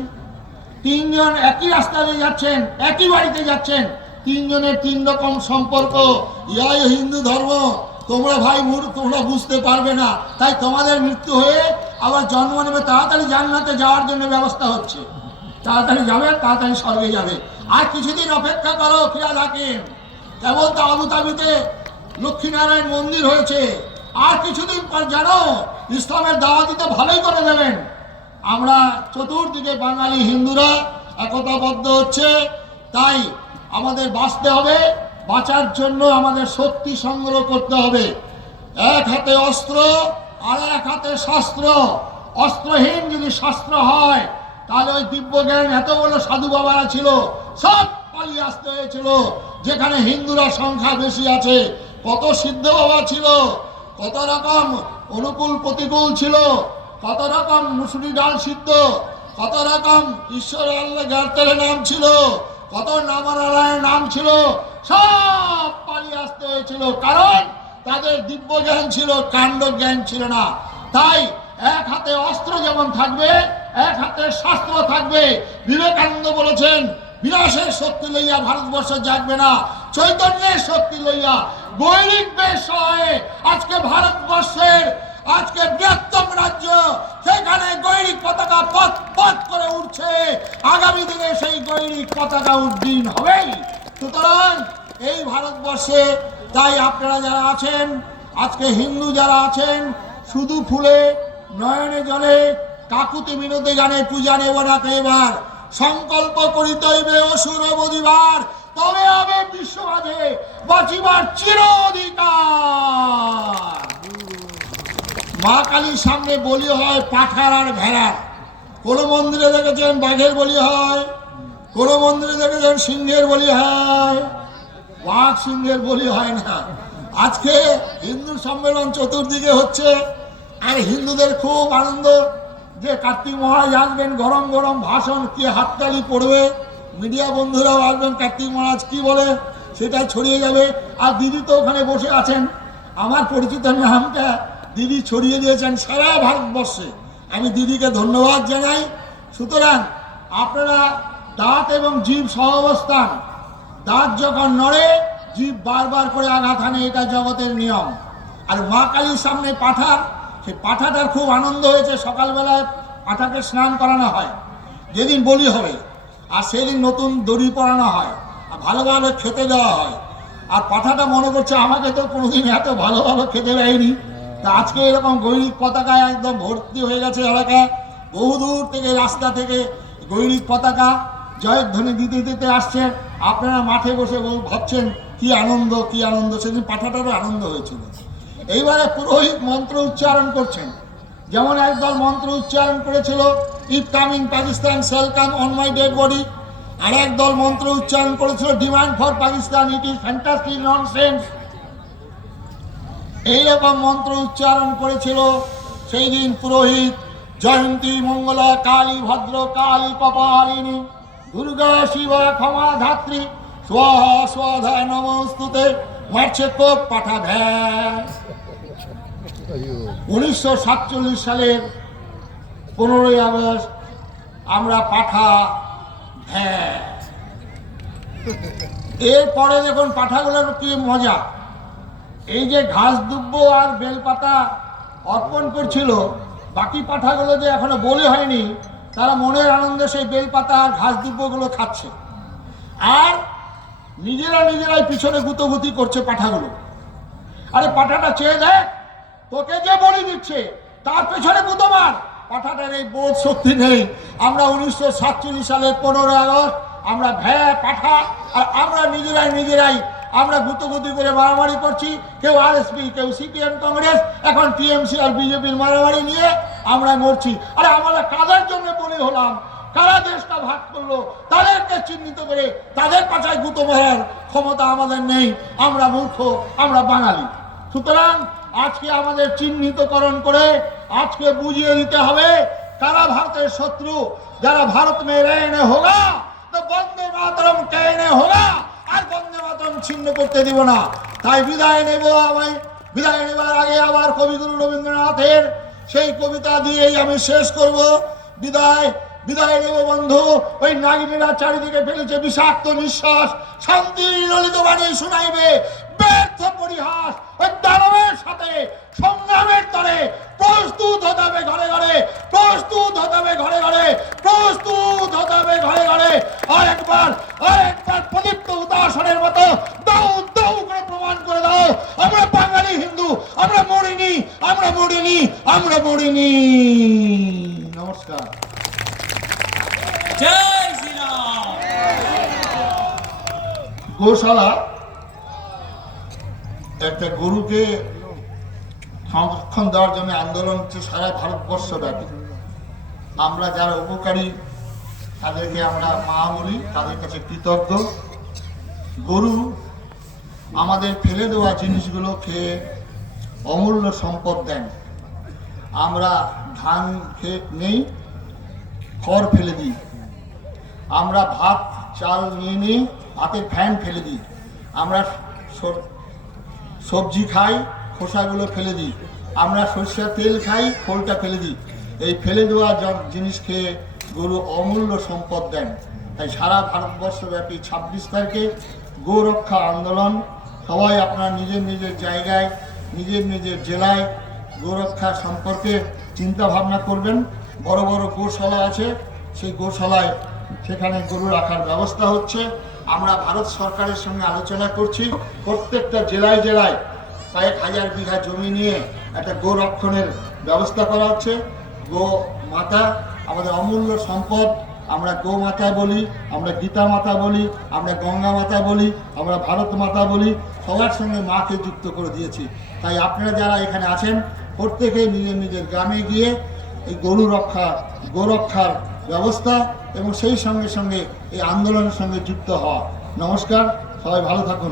তিনজন একই রাস্তা দিয়ে যাচ্ছেন, একই বাড়িতে যাচ্ছেন, তিনজনের তিন রকম সম্পর্ক। ইয়াই হিন্দু ধর্ম। তোমরা ভাই তোমরা বুঝতে পারবে না, তাই তোমাদের মৃত্যু হয়ে আবার জন্ম নেবে। তাড়াতাড়ি জান্নাতে যাওয়ার জন্য ব্যবস্থা হচ্ছে। তাড়াতাড়ি যাবে, তাড়াতাড়ি স্বর্গে যাবে। আর কিছুদিন অপেক্ষা করো, ফিরাদ হাকিম। কেবল তো আবুধাবিতে লক্ষ্মীনারায়ণ মন্দির হয়েছে, আর কিছুদিন পর জানো ইসলামের দাওয়াতি তো ভালোই করে দেবেন। আমরা চতুর্দিকে বাঙালি হিন্দুরা একতাবদ্ধ হচ্ছে। তাই আমাদের বাঁচতে হবে, বাঁচার জন্য আমাদের শক্তি সংগ্রহ করতে হবে। এক হাতে অস্ত্র আর এক হাতে শাস্ত্র। অস্ত্রহীন যদি শাস্ত্র হয় তাহলে ওই দিব্য জ্ঞান এত বড় সাধু বাবারা ছিল, সব পালিয়ে আসতে হয়েছিল। যেখানে হিন্দুরা সংখ্যা বেশি আছে, কত সিদ্ধ বাবা ছিল, কত রকম অনুকূল প্রতিকূল ছিল, কত রকম মুসুরি ডাল সিদ্ধ, কত রকম ঈশ্বর আল্লাহ গার্তের নাম ছিল, কত নামনারায়ণের নাম ছিল, সব পালিয়ে আসতে হয়েছিল। কারণ তাদের দিব্য জ্ঞান ছিল, কাণ্ড জ্ঞান ছিল না। তাই এক হাতে অস্ত্র যেমন থাকবে, এক হাতে শাস্ত্র থাকবে। বিবেকানন্দ বলেছেন, বিনাশের শক্তি লইয়া ভারতবর্ষ জাগবে না, চৈতন্যের শক্তি লইয়া গৈরিক বেশ হয়ে আজকে ভারতবর্ষের আজকে বৃহত্তম রাজ্য, সেখানে গৈরিক পতাকা পথ পথ করে উঠছে। আগামী দিনে সেই গৈরিক পতাকা উড্ডীন হবেই। সুতরাং এই ভারতবর্ষে তাই আপনারা যারা আছেন, আজকে হিন্দু যারা আছেন, শুধু ফুলে নয়নে জলে কাকুতি মিনতি গানে পূজা নেব না। এবার সংকল্প করিতে হইবে অসুর বদিবার, তবে হবে বিশ্ব মাঝে বাঁচিবার চির অধিকার। মা কালীর সামনে বলি হয় পাঠার আর ভেড়ার। কোন মন্দিরে দেখেছেন বাঘের বলি হয়, কোন মন্দিরে দেখেছেন সিংহের বলি হয়, বাঘ সিংহের বলি হয় না। আজকে হিন্দু সম্মেলন চতুর্দিকে হচ্ছে, আর হিন্দুদের খুব আনন্দ যে কার্তিক মহারাজ আসবেন, গরম গরম ভাষণ, কি হাততালি পড়বে, মিডিয়া বন্ধুরাও আসবেন, কার্তিক মহারাজ কি বলে সেটা ছড়িয়ে যাবে। আর দিদি তো ওখানে বসে আছেন, আমার পরিচিত নামটা দিদি ছড়িয়ে দিয়েছেন সারা ভারতবর্ষে, আমি দিদিকে ধন্যবাদ জানাই। সুতরাং আপনারা দাঁত এবং জীব সহাবস্থান, দাঁত যখন নড়ে জীব বারবার করে আঘাত হানে, এটা জগতের নিয়ম। আর মা কালীর সামনে পাঠার, সেই পাঠাটার খুব আনন্দ হয়েছে। সকালবেলায় পাঠাকে স্নান করানো হয় যেদিন বলি হবে, আর সেদিন নতুন দড়ি পরানো হয়, আর ভালো ভালো খেতে দেওয়া হয়। আর পাঠাটা মনে করছে আমাকে তো কোনোদিন এত ভালো ভালো খেতে দেয়নি। তা আজকে এরকম গৈরিক পতাকায় একদম ভর্তি হয়ে গেছে এলাকা, বহুদূর থেকে রাস্তা থেকে গৈরিক পতাকা জয়ধ্বনি দিতে দিতে আসছে। আপনারা মাঠে বসে ভাবছেন কি আনন্দ, কি আনন্দ। সেদিন পাঠাটারও আনন্দ হয়েছিল। এইবারে পুরোহিত মন্ত্র উচ্চারণ করছেন, যেমন একদল মন্ত্র উচ্চারণ করেছিল if coming Pakistan shall come on my dead body, আর একদল মন্ত্র উচ্চারণ করেছিল demand for Pakistan it is fantastic nonsense. এইরকম মন্ত্র উচ্চারণ করেছিল সেই দিন পুরোহিত। জয়ন্তী মঙ্গলা কালী ভদ্র কালী কপালিনী দুর্গা শিবা ক্ষমা ধাত্রী স্বাহা স্বাধা নমস্তুতে, মারছে কোপ পাঠা ভ্যাঁ। 1947 সালের 15ই আগস্ট আমরা পাঠা ভ্যাঁ। এরপরে দেখুন পাঠাগুলোর কি মজা। এই যে ঘাস দুব্ব আর বেলপাতা অর্পণ করছিল, বাকি পাঠাগুলো যে এখনো বলি হয়নি, তারা মনের আনন্দে সেই বেলপাতা আর ঘাস দুব্বগুলো খাচ্ছে, আর নিজেরাই পিছনে গুতোগুতি করছে পাঠাগুলো। আরে পাঠাটা চেয়ে দেখ, তোকে যে বলি দিচ্ছে তার পেছনে গুতো মার। পাঠাটার এই বোধ শক্তি নেই। আমরা 1947 সালের 15 আগস্ট আমরা ভ্যা পাঠা, আর আমরা নিজেরাই আমরা গুতোগুতি করে মারামারি করছি। কেউ আরএসপি, কেউ সিপিএম কংগ্রেস, এখন টিএমসি আর বিজেপির মারামারি নিয়ে আমরা মরছি। আরে আমরা কাদের জন্য বলি হলাম, কারা দেশটা ভাগ করলো, তাদেরকে চিহ্নিত করে তাদের পাছায় গুতো মারার ক্ষমতা আমাদের নেই। আমরা মূর্খ, আমরা বাঙালি। সুতরাং আজকে আমাদের চিহ্নিতকরণ করে আজকে বুঝিয়ে দিতে হবে কারা ভারতের শত্রু। যারা ভারত মে রহনে হোগা তো বন্দে মাতরম कहने হোগা, আর বন্দে মাতরম ছিন্ন করতে দিব না। তাই বিদায় নেব। আমি বিদায় নেবার আগে আবার কবিগুরু রবীন্দ্রনাথের সেই কবিতা দিয়েই আমি শেষ করব। বিদায় নেব বন্ধু। ওই নাগিনীরা চারিদিকে ফেলেছে বিষাক্ত নিঃশ্বাস, শান্তি ললিত বাণী শুনাইবে ব্যর্থ পরিহাস। ওই দানবের সাথে সংগ্রামের তরে প্রস্তুত হতে হবে ঘরে ঘরে, প্রস্তুত হতে হবে ঘরে ঘরে, প্রস্তুত হতে হবে ঘরে ঘরে। আর একবার প্রদীপ্ত উদাসনের মতো দাও দাও করে প্রমাণ করে দাও আমরা বাঙালি হিন্দু, আমরা মরিনি, আমরা মরিনি, আমরা মরিনি। নমস্কার। জয় শ্রীরাম। গোশালা একটা গরুকে সংরক্ষণ দেওয়ার জন্য আন্দোলন হচ্ছে সারা ভারতবর্ষ ব্যাপী। আমরা যারা উপকারী তাদেরকে আমরা মা বলি, তাদের কাছে কৃতজ্ঞ। গরু আমাদের ফেলে দেওয়া জিনিসগুলো খেয়ে অমূল্য সম্পদ দেন। আমরা ধান খেয়ে নেই, খড় ফেলে দিই। আমরা ভাত চাল নিয়ে ভাতের ফ্যান ফেলে দিই। আমরা সবজি খাই, খোসাগুলো ফেলে দিই। আমরা সরষের তেল খাই, খোলটা ফেলে দিই। এই ফেলে দেওয়া জিনিস খেয়ে গরু অমূল্য সম্পদ দেন। তাই সারা ভারতবর্ষব্যাপী 26 তারিখে গোরক্ষা আন্দোলন। সবাই আপনারা নিজের নিজের জায়গায়, নিজের নিজের জেলায় গোরক্ষা সম্পর্কে চিন্তা ভাবনা করবেন। বড় বড় গোশালা আছে, সেই গোশালায় সেখানে গরু রাখার ব্যবস্থা হচ্ছে। আমরা ভারত সরকারের সঙ্গে আলোচনা করছি, প্রত্যেকটা জেলায় জেলায় কয়েক হাজার বিঘা জমি নিয়ে একটা গোরক্ষণের ব্যবস্থা করা হচ্ছে। গো মাতা আমাদের অমূল্য সম্পদ। আমরা গো মাতা বলি, আমরা গীতা মাতা বলি, আমরা গঙ্গা মাতা বলি, আমরা ভারত মাতা বলি। সবার সঙ্গে মাকে যুক্ত করে দিয়েছি। তাই আপনারা যারা এখানে আছেন প্রত্যেকেই নিজের নিজের গ্রামে গিয়ে এই গোরক্ষার ব্যবস্থা এবং সেই সঙ্গে সঙ্গে এই আন্দোলনের সঙ্গে যুক্ত হওয়া। নমস্কার, সবাই ভালো থাকুন।